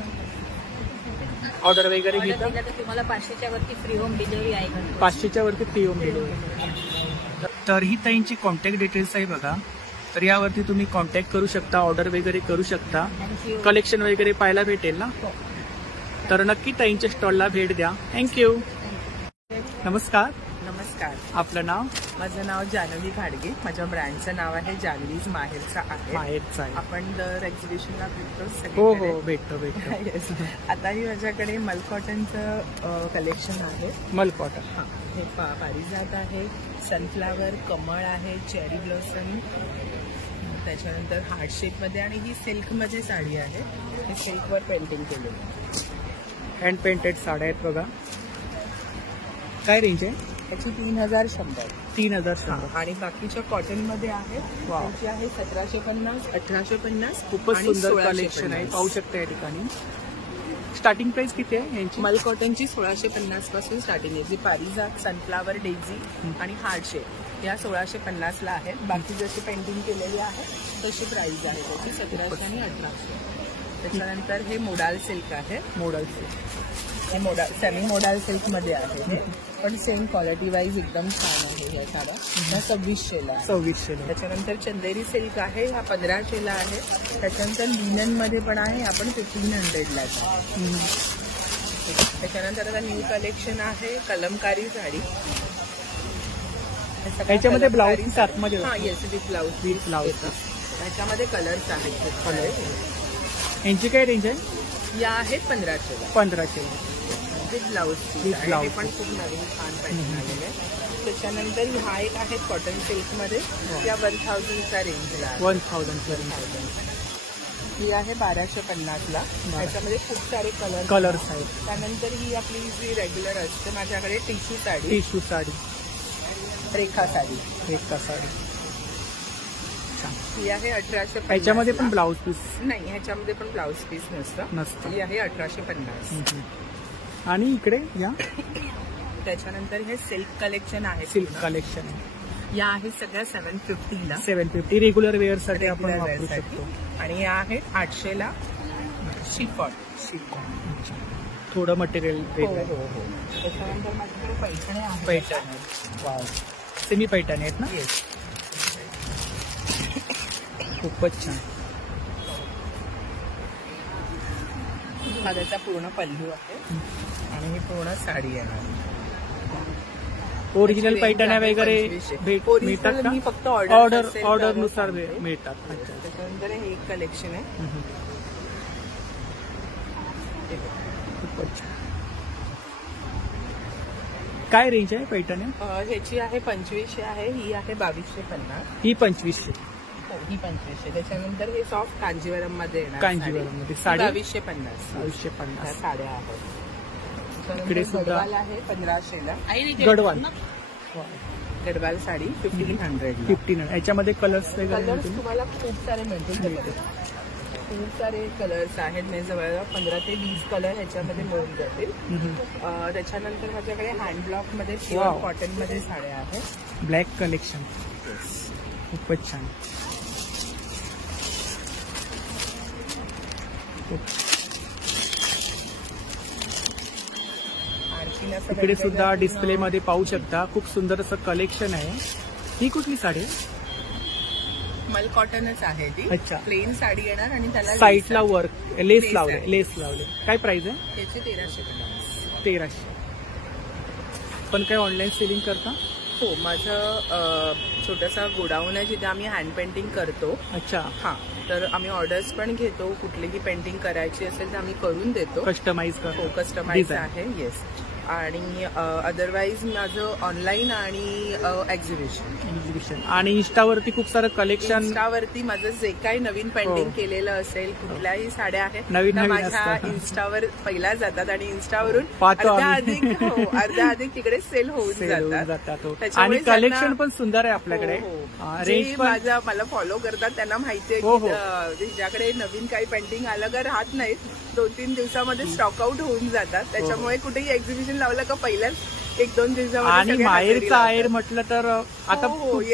ऑर्डर वगैरे घेता? तुम्हाला 500च्या वरती फ्री होम डिलिव्हरी आहे. 500च्या वरती फ्री होम डिलिव्हरी. तर ही ताईंची कॉन्टॅक्ट डिटेल्स आहे बघा. तर यावरती तुम्ही कॉन्टॅक्ट करू शकता, ऑर्डर वगैरे करू शकता, थँक्यू. कलेक्शन वगैरे पाहायला भेटेल ना. तर नक्की ताईंच्या स्टॉलला भेट द्या. थँक्यू. नमस्कार. नमस्कार, आपलं नाव? माझं नाव जानवी घाडगे. माझ्या ब्रँडचं नाव आहे जानवीज माहेरचा आहे. माहेरचा आहे. आपण दर एक्झिबिशनला भेटतो हो सगळीकडे. हो, भेटतो भेटतो. Yes. आताही माझ्याकडे मलकॉटनचं कलेक्शन आहे. मलकॉटन. हां, हे पारिजात आहे, सनफ्लावर, कमळ आहे, चेरी ब्लॉसम, त्याच्यानंतर हार्ट शेपमध्ये, आणि ही सिल्कमध्ये साडी आहे. हे सिल्कवर पेंटिंग केलेली. हँड पेंटेड साड्या आहेत बघा. काय रेंज आहे? त्याची 3100. 3100. आणि बाकीच्या कॉटनमध्ये आहे. वाव. त्याची आहे 1750, 1850. खूपच आणि सुंदर 1650. कलेक्शन आहे, पाहू शकता या ठिकाणी. स्टार्टिंग प्राइस किती आहे यांची? मल कॉटनची 1650 पासून स्टार्टिंग आहे. जी पारिजात, सनफ्लावर, डेझी आणि हार्ट शेप या 1650 ला आहेत. बाकी जशी पेंटिंग केलेली आहे तशी प्राइस आहे त्याची 1700 आणि 1800. त्याच्यानंतर हे मोडाल सिल्क आहे. Modal silk. हे सेमी मोडाल सिल्क मध्ये आहे हे, पण सेम क्वालिटी वाईज एकदम छान आहे या साड्या. ह्या 2600ला. 2600. त्याच्यानंतर चंदेरी सिल्क आहे, हा 1500ला आहे. त्याच्यानंतर लिनन मध्ये पण आहे, आपण 1500ला आहे. त्याच्यानंतर आता न्यू कलेक्शन आहे कलमकारी साडी. याच्यामध्ये ब्लाऊज आतमध्ये? हा, yes, with blouse. With blouse. त्याच्यामध्ये कलर्स आहेत. यांची काय रेंज आहे? या आहेत 1500ला. 1500. With blouse. With blouse. पण खूप नवीन छान पॅटर्न आलेले आहे. त्याच्यानंतर ह्या एक आहेत कॉटन सिल्कमध्ये, या 1000चा रेंजला. 1000चा रेंज. ही आहे 1250ला. त्याच्यामध्ये खूप सारे कलर्स आहेत. त्यानंतर ही आपली जी रेग्युलर असते माझ्याकडे टिश्यू साडी. टिश्यू साडी. रेखा साडी. रेखा साडी. ही आहे 1850. ह्याच्यामध्ये पण ब्लाऊज पीस नाही, ह्याच्यामध्ये पण ब्लाऊज पीस नसतं. ही आहे 1850. आणि इकडे या त्याच्यानंतर हे सिल्क कलेक्शन आहे. सिल्क कलेक्शन या आहेत सगळ्या 750ला. 750 रेग्युलर वेअर साठी आपण वापरू शकतो. आणि या आहेत 800ला शिफॉन. थोडं मटेरियल वेगळं. त्याच्यानंतर माझ्याकडे पैठणी आहेत. पैठणी. वाव. सेमी पैठणी आहेत ना? येस. खूपच छान. हा त्याचा पूर्ण पल्लू आहे आणि ही पूर्ण साडी आहे. ओरिजिनल पैठण्या वगैरे मिळतात का? मी फक्त ऑर्डर नुसार मिळतात. त्याच्यानंतर हे एक कलेक्शन आहे. खूपच छान. काय रेंज आहे पैठण्या? ह्याची आहे 2500 आहे. ही आहे 2250. ही 2500. ही 2500. त्याच्यानंतर हे सॉफ्ट कांजीवरम मध्ये येणार. कांजीवरम मध्ये साडी 2250. 2250 साड्या आहेत. इकडे सुद्धा आहे 1500ला. गडवाल. गडवाल साडी 1500. 1500. याच्यामध्ये कलर्स वगैरे कलर्स तुम्हाला खूप सारे मिळतील. खूप सारे कलर्स आहेत. म्हणजे जवळजवळ 15 ते 20 कलर ह्याच्यामध्ये मिळून जातील. त्याच्यानंतर माझ्याकडे हँडब्लॉक मध्ये प्युअर कॉटन मध्ये साड्या आहेत. Black collection. खूपच छान. इकडे सुद्धा डिस्प्ले मध्ये पाहू शकता खूप सुंदर असं कलेक्शन आहे. ही कुठली साडी? मल कॉटनच आहे ती. अच्छा. प्लेन साडी येणार आणि त्याला साईडला वर्क लेस लावले. काय प्राइस आहे? त्याची 1350. 1300. पण काय ऑनलाईन सेलिंग करता? हो, माझं छोटासा गोडाऊन आहे जिथे आम्ही हँड पेंटिंग करतो. अच्छा. हा, तर आम्ही ऑर्डर्स पण घेतो. कुठलीही पेंटिंग करायची असेल तर आम्ही करून देतो. कस्टमाइज हो, कस्टमाइज आहे. येस. आणि अदरवाईज माझं ऑनलाईन आणि एक्झिबिशन आणि इंस्टावरती खूप सारं कलेक्शन. इंस्टावरती माझं जे काही नवीन पेंटिंग केलेलं असेल, कुठल्याही साड्या आहेत नवीन माझ्या इंस्टावर पहिला जातात आणि इंस्टावरून अर्ध्याधिक तिकडे सेल होऊन जातात. आणि कलेक्शन पण सुंदर आहे आपल्याकडे. रेंज मला फॉलो करतात त्यांना माहितीये की ज्याकडे नवीन काही पेंटिंग आलं का राहत नाहीत, 2-3 दिवसामध्ये स्टॉक आउट होऊन जातात. त्याच्यामुळे कुठेही एक्झिबिशन लावलं का पहिल्याच 1-2 दिवसामध्ये. आणि माहेरचा आहेर म्हटलं तर आता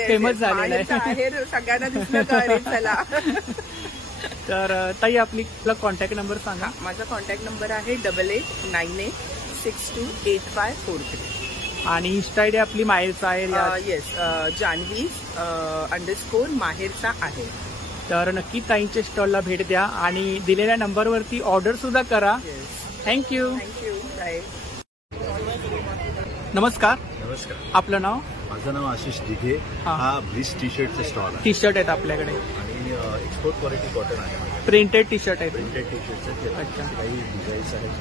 फेमस झालेला आहे. आहेर सगळ्यांना दिसलं का अरे चला. तर ताई आपला कॉन्टॅक्ट नंबर सांगा. माझा कॉन्टॅक्ट नंबर आहे 8898628543. आणि इंस्टा आयडी आपली माहेरचा आहे येस, जान्हवी _ माहेरचा आहे. तर नक्की ताईंच्या स्टॉलला भेट द्या आणि दिलेल्या नंबरवरती ऑर्डर सुद्धा करा. थँक्यू. बाय. नमस्कार. नमस्कार. आपलं नाव? माझं नाव आशिष दिघे. हा ब्लिस टी शर्टचा स्टॉल आहे. टी शर्ट आहेत आपल्याकडे आणि एक्सपोर्ट क्वालिटी कॉटन आहे. प्रिंटेड टी शर्ट आहे. प्रिंटेड टी शर्टचे काही डिझाईन्स आहेत.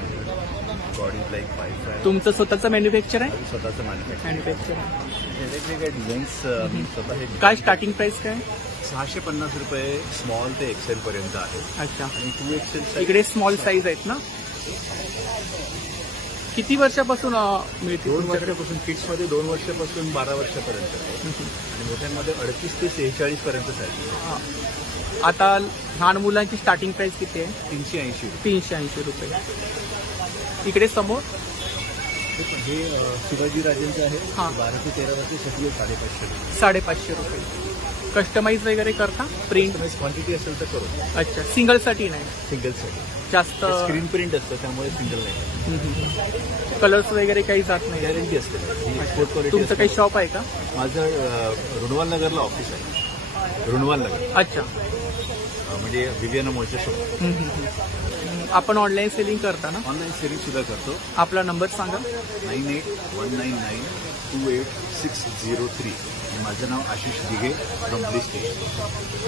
बॉडी लाईक पाईप आहे. तुमचं स्वतःचं मॅन्युफॅक्चर आहे? स्वतःचं मॅन्युफॅक्चर. वेगवेगळे डिझाईन्स स्वतः. काय स्टार्टिंग प्राइस काय? 650 रुपये स्मॉल ते एक्सेल पर्यंत आहे. अच्छा. आणि 2XL इकडे स्मॉल साईज आहेत ना? किती वर्षापासून मिळते? 2 वर्षापासून. किड्समध्ये 2 वर्षापासून 12 वर्षापर्यंत आणि मोठ्यांमध्ये 38 ते 46 पर्यंत साईज. आता लहान मुलांची स्टार्टिंग प्राइस किती आहे? 380. 380 रुपये. इकडे समोर हे शिवाजीराजेंचं आहे. 12 ते 13 वर्ष सगळे 550. 550 रुपये. कस्टमाइज वगैरे करता? प्रिंट क्वांटिटी असेल तर करू. अच्छा. सिंगल साठी नाही? सिंगल साठी जास्त स्क्रीन प्रिंट असतं त्यामुळे सिंगल नाही. कलर्स वगैरे काही जात नाही? गॅरंटी असते. Export quality. तुमचं काही शॉप आहे का? माझं रुणवाल नगरला ऑफिस आहे. रुणवाल नगर. अच्छा. म्हणजे विवियना मॉलच्या शॉप. आपण ऑनलाईन सेलिंग करता ना? ऑनलाईन सेलिंग सुद्धा करतो. आपला नंबर सांगा. 9819928603. माझं नाव Ashish Dighe from Bliss tea.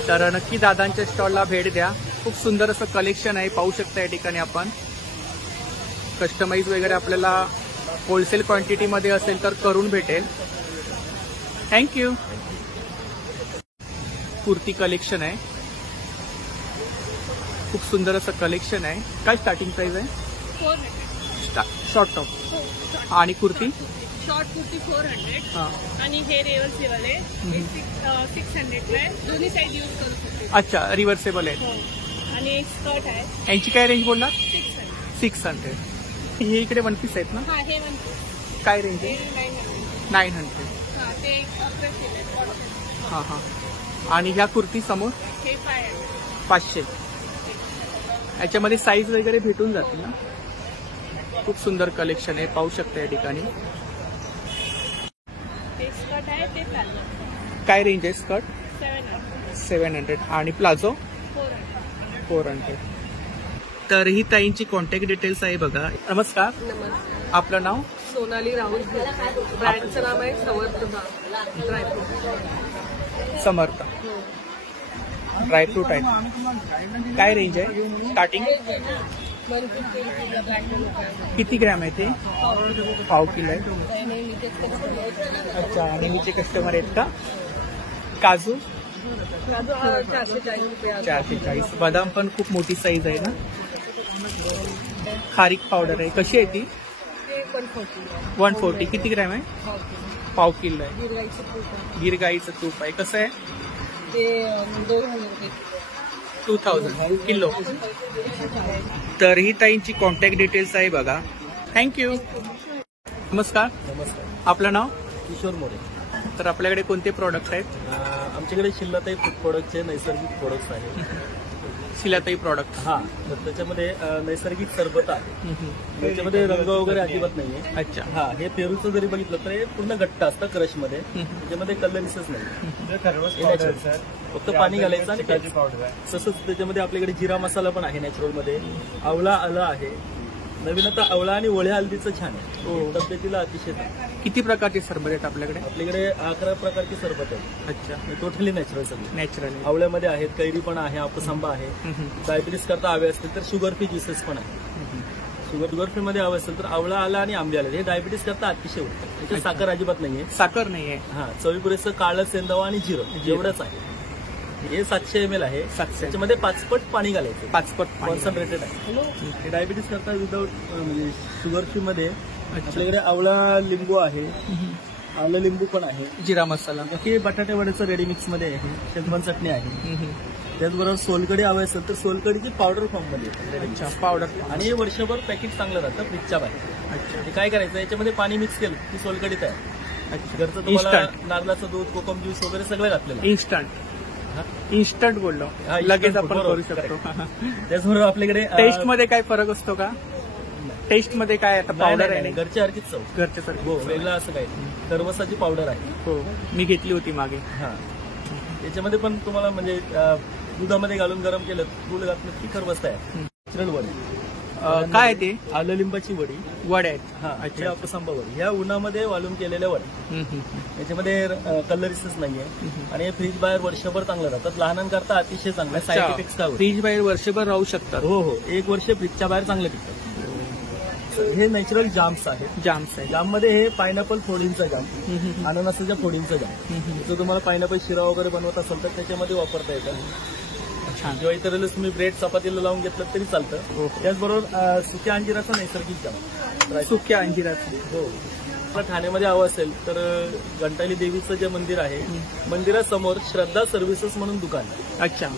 तर नक्की दादांच्या स्टॉलला भेट द्या. खूप सुंदर असं कलेक्शन आहे, पाहू शकता या ठिकाणी आपण. कस्टमाइज वगैरे आपल्याला होलसेल क्वांटिटीमध्ये असेल तर करून भेटेल. थँक्यू. कुर्ती कलेक्शन आहे, खूप सुंदर असं कलेक्शन आहे. काय स्टार्टिंग प्राइस आहे? 400. शॉर्ट टॉप आणि कुर्ती? शॉर्ट कुर्ती 400. हां. आणि हे रिव्हर्सेबल आहे. 600 आहे. दोन्ही साईड यूज करू शकते. अच्छा. रिव्हर्सेबल आहे. आणि एक स्कर्ट आहे. यांची काय रेंज बोलणार? 600. हे इकडे वन पीस आहेत ना? हा, हे 1 पीस. काय रेंज आहे? 900. हा, ते 1100 आहे. हां हां. आणि ह्या कुर्ती समोर? हे 500. याच्यामध्ये साईज वगैरे भेटून जाते ना? खूप सुंदर कलेक्शन आहे, पाहू शकता या ठिकाणी. ते स्कर्ट आहे, ते प्लाझो. काय रेंज आहे स्कर्ट? 700. आणि प्लाझो? 400. तर ही ताईंची कॉन्टॅक्ट डिटेल्स आहे बघा. नमस्कार. नमस्कार. आपलं नाव? सोनाली राहुल. ब्रँडचं नाव आहे समर्थ ड्रायफ्रूट. समर्थ ड्रायफ्रूट आहे. काय रेंज आहे स्टार्टिंग? 150. किती ग्रॅम आहे ते? पाव किलो आहे. अच्छा. नेहमीचे कस्टमर आहेत का? काजू? 440 रुपये. 440. बदाम पण खूप मोठी साईज आहे ना? खारीक पावडर आहे, कशी आहे ती? 140. किती ग्रॅम आहे? पाव किलो आहे. गिर गाईचं तूप आहे, कसं आहे? ते 2,000 रुपये. 2000 किलो. तर ही ताईंची कॉन्टॅक्ट डिटेल्स आहे बघा. थँक्यू. नमस्कार. नमस्कार. आपलं नाव? किशोर मोरे. तर आपल्याकडे कोणते प्रोडक्ट आहेत? आमच्याकडे शिल्लताई फूड प्रोडक्टचे नैसर्गिक प्रोडक्ट्स आहेत. शिलाताई प्रॉडक्ट? हा. तर त्याच्यामध्ये नैसर्गिक सरबत आहे. त्याच्यामध्ये रंग वगैरे अजिबात नाहीये. अच्छा. हा. हे पेरूचं जरी बघितलं तर हे पूर्ण घट्ट असतं क्रशमध्ये. त्याच्यामध्ये कलरिसच नाही. फक्त पाणी घालायचं आणि तसंच त्याच्यामध्ये आपल्याकडे जिरा मसाला पण आहे नॅचरल मध्ये. आवळा आलं आहे. नवीन आता आवळा आणि ओळ्या हल्दीचं छान आहे. तब्येतीला अतिशय. किती प्रकारचे सरबत आहेत आपल्याकडे? आपल्याकडे 11 प्रकारचे सरबत आहेत. अच्छा. टोटली नॅचरल सगळे. नॅचरल. आवळ्यामध्ये आहेत, कैरी पण आहे, आपूस-आंबा आहे. डायबिटीस करता हवे असतील तर शुगर फ्री ज्युसेस पण आहे. शुगर फ्री मध्ये हवे असेल तर आवळा आला आणि आंबे आले. हे डायबिटीस करता अतिशय होतं. त्याच्यात साखर अजिबात नाहीये. साखर नाहीये. हा. चवीपुरेचं काळं सेंदवा आणि जिरं एवढंच आहे. हे 700 ml आहे. त्याच्यामध्ये 5 पट पाणी घालायचं. 5 पट कॉन्सन्ट्रेटेड आहे. हे डायबिटीस करता विदाऊट म्हणजे शुगर फ्री मध्ये. आपल्याकडे आवळा लिंबू आहे, आलं लिंबू पण आहे, जिरा मसाला. हे बटाटे वड्याचं रेडी मिक्स मध्ये आहे. शेजवान चटणी आहे. त्याचबरोबर सोलकडी हवी असेल तर सोलकडीची पावडर फॉर्म मध्ये. अच्छा. पावडर. आणि हे वर्षभर पॅकेट चांगलं राहतं फ्रीजच्या बाहेर. अच्छा. हे काय करायचं, याच्यामध्ये पाणी मिक्स केलं की सोलकडीत आहे. घरचं तुम्हाला नारळाचं दूध, कोकम ज्यूस वगैरे सगळं घातलेलं. इन्स्टंट बोललो, लगेच आपण करू शकतो. त्याचबरोबर आपल्याकडे टेस्ट मध्ये काय फरक असतो का? टेस्ट मध्ये काय आता पावडर आहे? घरच्यासारखीच चव. घरच्यासारखी हो, वेगळं असं काही नाही. खरवसाची पावडर आहे. हो, मी घेतली होती मागे. हा, याच्यामध्ये पण तुम्हाला म्हणजे दुधामध्ये घालून गरम केलं, दूध घातलं की खरवस आहे. नॅचरल वडी. काय ते? आलं लिंबाची वडी. वड्या आहेत. हा, अच्छा. आपसांबा वडी ह्या उन्हामध्ये वाळून केलेल्या वडी. याच्यामध्ये कलरिसच नाहीये आणि हे फ्रीज बाहेर वर्षभर चांगलं राहतात. लहानांकरता अतिशय चांगलं. साईड इफेक्ट्स काय होत? फ्रीज बाहेर वर्षभर राहू शकतात. हो हो, 1 वर्ष फ्रीजच्या बाहेर चांगले टिकतात. हे नॅचरल जाम्स आहेत. जाम्स आहे. जाम मध्ये हे पायनॅपल फोडींचा जाम, अननसाच्या फोडींचा जाम. जर तुम्हाला पायनॅपल शिरा वगैरे बनवत असेल तर त्याच्यामध्ये वापरता येतं. किंवा इतर वेळेस तुम्ही ब्रेड चपातीला लावून घेतलं तरी चालतं. त्याचबरोबर सुक्या अंजिराचा नैसर्गिक जाम. सुक्या अंजिराचा. हो. आपल्या ठाण्यामध्ये हवं असेल तर घंटाली देवीचं जे मंदिर आहे, मंदिरासमोर श्रद्धा सर्व्हिसेस म्हणून दुकान आहे. अच्छा.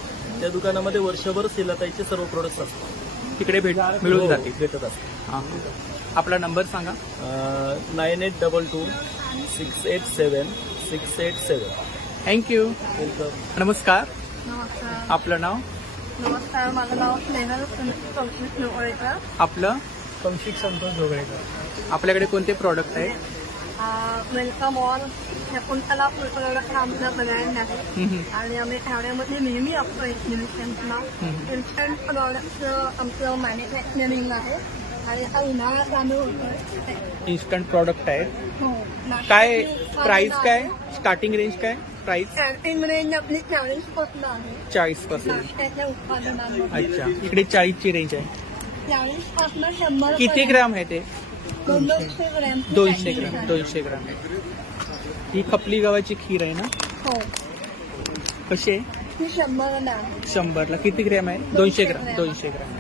त्या दुकानामध्ये वर्षभर सिलाताईचे सर्व प्रोडक्ट्स असतात. तिकडे मिळून जाते. भेटत असतात. आपला नंबर सांगा. 9822 687 687. थँक्यू. नमस्कार. नमस्कार. आपलं नाव? नमस्कार, माझं नाव स्नेहल कौशिक जोगळेकर. आपलं? कौशिक संतोष जोगळेकर. आपल्याकडे कोणते प्रॉडक्ट आहेत? वेलकम ऑल या कोणत्याला प्रोडक्ट आमचा ब्रँड आहे आणि आम्ही ठाण्यामध्ये नेहमी असतो. इन्स्टंट प्रॉडक्ट आमचं मॅन्युफॅक्चरिंग आहे आणि आता उन्हाळा चालू होतोय. इन्स्टंट प्रॉडक्ट आहेत. हो. काय प्राइस काय? स्टार्टिंग रेंज काय प्राइस? स्टार्टिंग रेंज आपली 40 पासून आहे. 40%. नाश्त्याच्या उत्पादनांमध्ये. अच्छा. इकडे 40ची रेंज आहे. 40 पासून 100. किती ग्राम आहे ते? 200 ग्रॅम. 200 ग्राम. 200 ग्राम आहे. ही खपली गव्हाची खीर आहे ना? हो. कशी आहे? ती 100ला आहे. 100ला. किती ग्रॅम आहे? 200 ग्राम. 200 ग्राम आहे.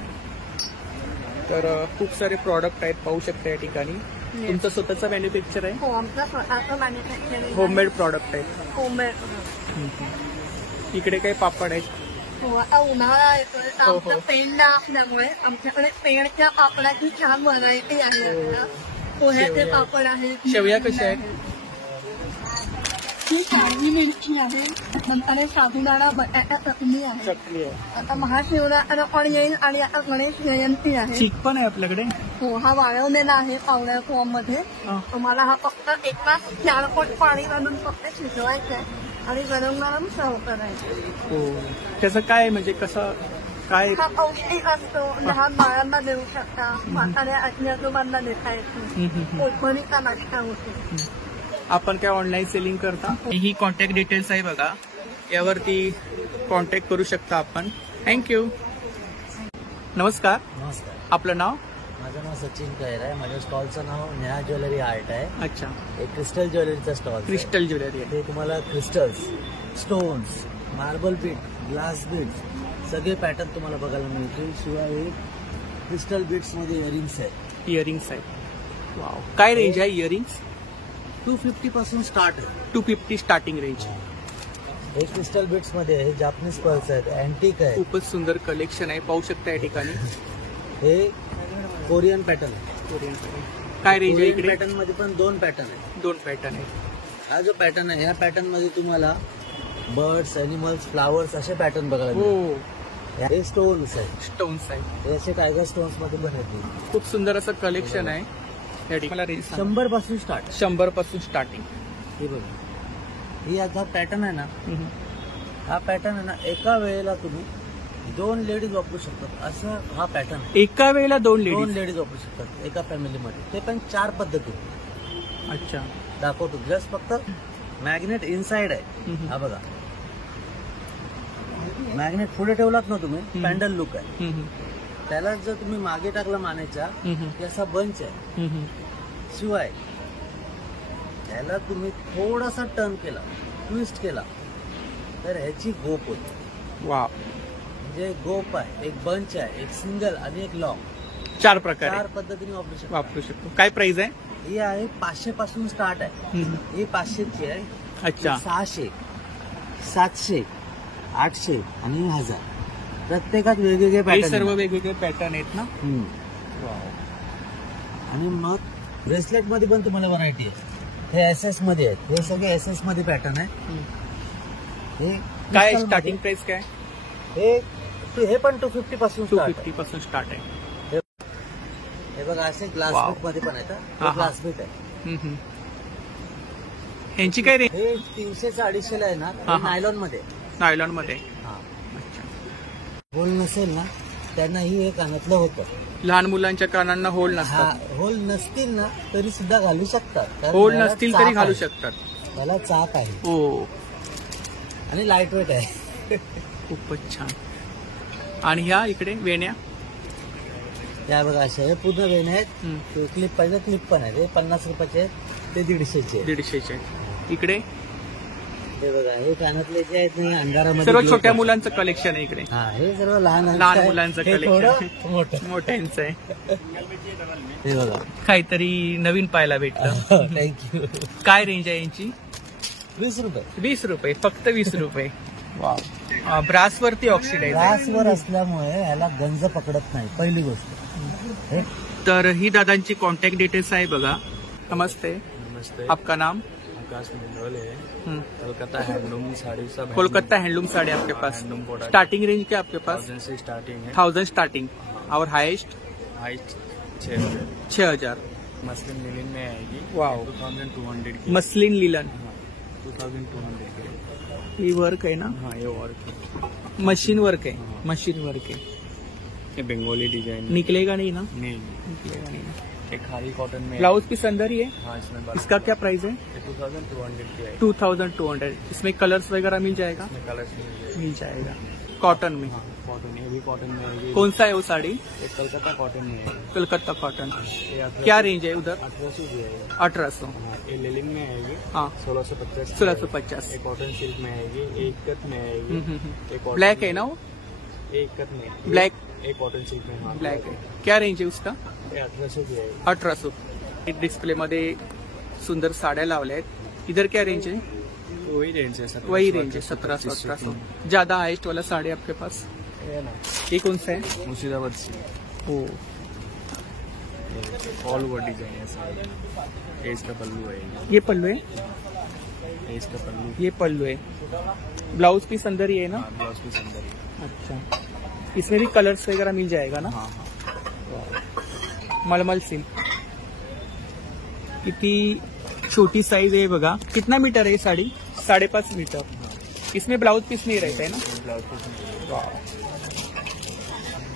तर खूप सारे प्रॉडक्ट आहेत, पाहू शकता या ठिकाणी. तुमचं स्वतःचं मॅन्युफॅक्चर आहे? हो, आमचं स्वतःचं मॅन्युफॅक्चरिंग. होममेड प्रॉडक्ट आहेत. होममेड. इकडे काही पापड आहेत? हो, आता उन्हाळा येतोय तर आमचं पेंडा असल्यामुळे आमच्याकडे पेंडच्या पापडाची छान व्हरायटी आहे. पोह्याचे पापड आहेत. शेवया कशा आहेत? ही काळी मिरची आहे. नंतर साबुदाणा बटाटा चटणी आहे. आता महाशिवरात्र पण येईल आणि आता गणेश जयंती आहे. चीक पण आहे आपल्याकडे? हो, हा वाळवलेला आहे पावडर फॉर्म मध्ये. तुम्हाला हा फक्त 4 पट पाणी घालून फक्त शिजवायचं आहे आणि गरम गरम सर्व करायचं. हो. त्याचं काय म्हणजे कसं काय? हा पौष्टिक असतो. लहान बाळांना देऊ शकता. म्हाताऱ्या आजी आजोबांना देता येतो. पोटभरीचा नाश्ता होतो. आपण काय ऑनलाईन सेलिंग करता? ही कॉन्टॅक्ट डिटेल्स आहे बघा, यावरती कॉन्टॅक्ट करू शकता आपण. थँक्यू. नमस्कार. नमस्कार. आपलं नाव? माझं नाव सचिन कैर आहे. माझ्या स्टॉलचं नाव नेहा ज्वेलरी आर्ट आहे. अच्छा. एक क्रिस्टल ज्वेलरीचा स्टॉल. क्रिस्टल ज्वेलरी आहे. ते तुम्हाला crystals, stones, marble bead, glass beads सगळे पॅटर्न तुम्हाला बघायला मिळतील. शिवाय क्रिस्टल बीट्स मध्ये इयरिंग्स आहेत. इयरिंग्स आहेत. वाव. काय रेंज आहे इयरिंग्स? 250 पासून स्टार्ट आहे. 250 स्टार्टिंग रेंज. हे क्रिस्टल बीट्स मध्ये आहे. जापनीज पर्ल्स आहेत, अँटिक आहे. खूपच सुंदर कलेक्शन आहे, पाहू शकता या ठिकाणी. हे कोरियन पॅटर्न आहे. कोरियन काय रेंज आहे इकडे? पॅटर्न मध्ये पण 2 पॅटर्न आहेत. 2 पॅटर्न आहेत. हा जो पॅटर्न आहे, या पॅटर्न मध्ये तुम्हाला बर्ड्स, एनिमल्स, फ्लावर्स असे पॅटर्न बघायला मिळतील. हे स्टोन्स आहेत. स्टोन्स आहेत. हे असे टायगर स्टोन्स मध्ये बनवतील. खूप सुंदर असं कलेक्शन आहे. 100 पासून स्टार्ट. 100 पासून स्टार्टिंग. हे बघा, ही आता पॅटर्न आहे ना, हा पॅटर्न आहे ना, एका वेळेला तुम्ही 2 लेडीज वापरू शकतात. असं हा पॅटर्न. एका वेळेला 2 लेडीज वापरू शकतात एका फॅमिलीमध्ये. ते पण 4 पद्धती. अच्छा. दाखवतो. जस्ट फक्त मॅग्नेट इनसाइड आहे. हा बघा, मॅग्नेट पुढे ठेवलात ना तुम्ही, पॅन्डल लुक आहे. त्याला जर तुम्ही मागे टाकला मानेच्या, की असा बंच आहे. शिवाय त्याला तुम्ही थोडासा टर्न केला, ट्विस्ट केला, तर ह्याची गोप होती. वा. म्हणजे गोप आहे, एक बंच आहे, एक सिंगल आणि एक लॉंग. 4 प्रकार. 4 पद्धतीने वापरू शकतो. काय प्राइस आहे? ही आहे 500 पासून स्टार्ट आहे. ही 500ची आहे. अच्छा. 600, 700, 800 आणि 1000. प्रत्येकात वेगवेगळे पॅटर्न. सर्व वेगवेगळे पॅटर्न आहेत ना. आणि मग ब्रेसलेट मध्ये पण तुम्हाला व्हरायटी आहे. हे SS मध्ये आहेत. हे सगळे SS मध्ये पॅटर्न आहे. हे काय स्टार्टिंग प्राइस काय? हे पण 250 पासून 250 पासून स्टार्ट आहे. हे बघा असे ग्लास वाव. बीट मध्ये पण आहेत हा. ग्लास बीट आहे. यांची काय रेंज? हे 300-250 आहे ना, हा. नायलॉन मध्ये. नायलॉन मध्ये. होल नसेल ना त्यांना हे कानातलं होतं. लहान मुलांच्या कानांना होल नसतात. होल नसतील ना तरी सुद्धा घालू शकतात. कारण होल त्याला नसतील चाक तरी घालू आहे. शकतात. त्याला चाक आहे हो, आणि लाईट वेट आहे. खूपच छान. आणि ह्या इकडे वेण्या, त्या बघा अशा हे पूर्ण वेण्या आहेत. क्लिप पाहिजे क्लिप पण आहे. हे 50 रुपयाचे आहेत, ते 150चे. 150चे. इकडे हे बघा हे कानातले जे आहेत ना अंधारामध्ये सर्व glow छोट्या करतात. मुलांचं कलेक्शन आहे इकडे. हा हे सर्व लहान मुलांचं हे थोडं कलेक्शन मोठं मोठ्यांचं आहे. हे बघा काहीतरी नवीन पाहायला भेटलं. थँक्यू. काय रेंज आहे यांची? 20 रुपये. 20 रुपये, फक्त 20 रुपये. वाव. ब्रास वरती ऑक्सिडाइज आहे. ग्लासवर असल्यामुळे याला गंज पकडत नाही, पहिली गोष्ट. हे तर ही दादांची कॉन्टॅक्ट डिटेल्स आहे बघा. नमस्ते. नमस्ते. आपका नाम? आकाश मंडल है, कोलकाता हैंडलूम साड़ी सब. कोलकाता हैंडलूम साड़ी आपके पास. स्टार्टिंग रेंज क्या आपके पास? 1000 से स्टार्टिंग है. 1000 स्टार्टिंग. और हाईएस्ट? हाइट 6000. 6000. मसलिन लिनन में आएगी. वाव. 2200 की. Muslin linen. 2200 की. ये वर्क है ना? हाँ ये वर्क. मशीन वर्क है. मशीन वर्क है. ये बंगाली डिजाइन. निकलेगा नहीं ना? नहीं निकलेगा नहीं. एक खादी कॉटन में. ब्लाउज पीस अंदर ही है. हाँ इसमें इसका क्या प्राइस है? 2200 की है. 2200. इसमें कलर्स वगैरह मिल जाएगा? इसमें कलर्स मिल जाएगा. कॉटन में? कॉटन, ये भी कॉटन में आएगी. कौन सा है वो साड़ी? एक कलकत्ता कॉटन में है. कलकत्ता कॉटन. ये 1800 क्या रेंज है उधर? 1800 की है. 1800. ये लेलिन में आएगी. हाँ. 1650. 1650. एक कॉटन सिल्क में आएगी. एक कट में आएगी. एक कॉटन ब्लैक है ना वो? एक कट में. ब्लैक. एक कॉटन सिल्क में. हाँ ब्लैक है. क्या रेंज है उसका? ये 1800 की आएगी. 1800. डिस्प्ले मध्ये सुंदर साड्या लावल्या आहेत. इधर क्या रेंज है? वही रेंज है. वही रेंज है 1700-1800. ज्यादा हाईएस्ट वाला साड़ी आपके पास है ना. ये कौन सा है? मुर्शिदाबाद से. ओ, ऑल ओवर डिजाइन है साड़ी. ये इसका पल्लू है. ये पल्लू है. ये इसका पल्लू. ये पल्लू है. ब्लाउज पीस अंदर ही है ना? हाँ, ब्लाउज पीस अंदर. अच्छा. इसमें भी कलर्स वगैरह मिल जाएगा ना? हाँ. मलमल सिल्क. किती छोटी साइज आहे बघा. कितना मीटर है ये साड़ी? 5.5 मीटर. इसमें ब्लाउज पीस नहीं रहता है ना? Blouse piece.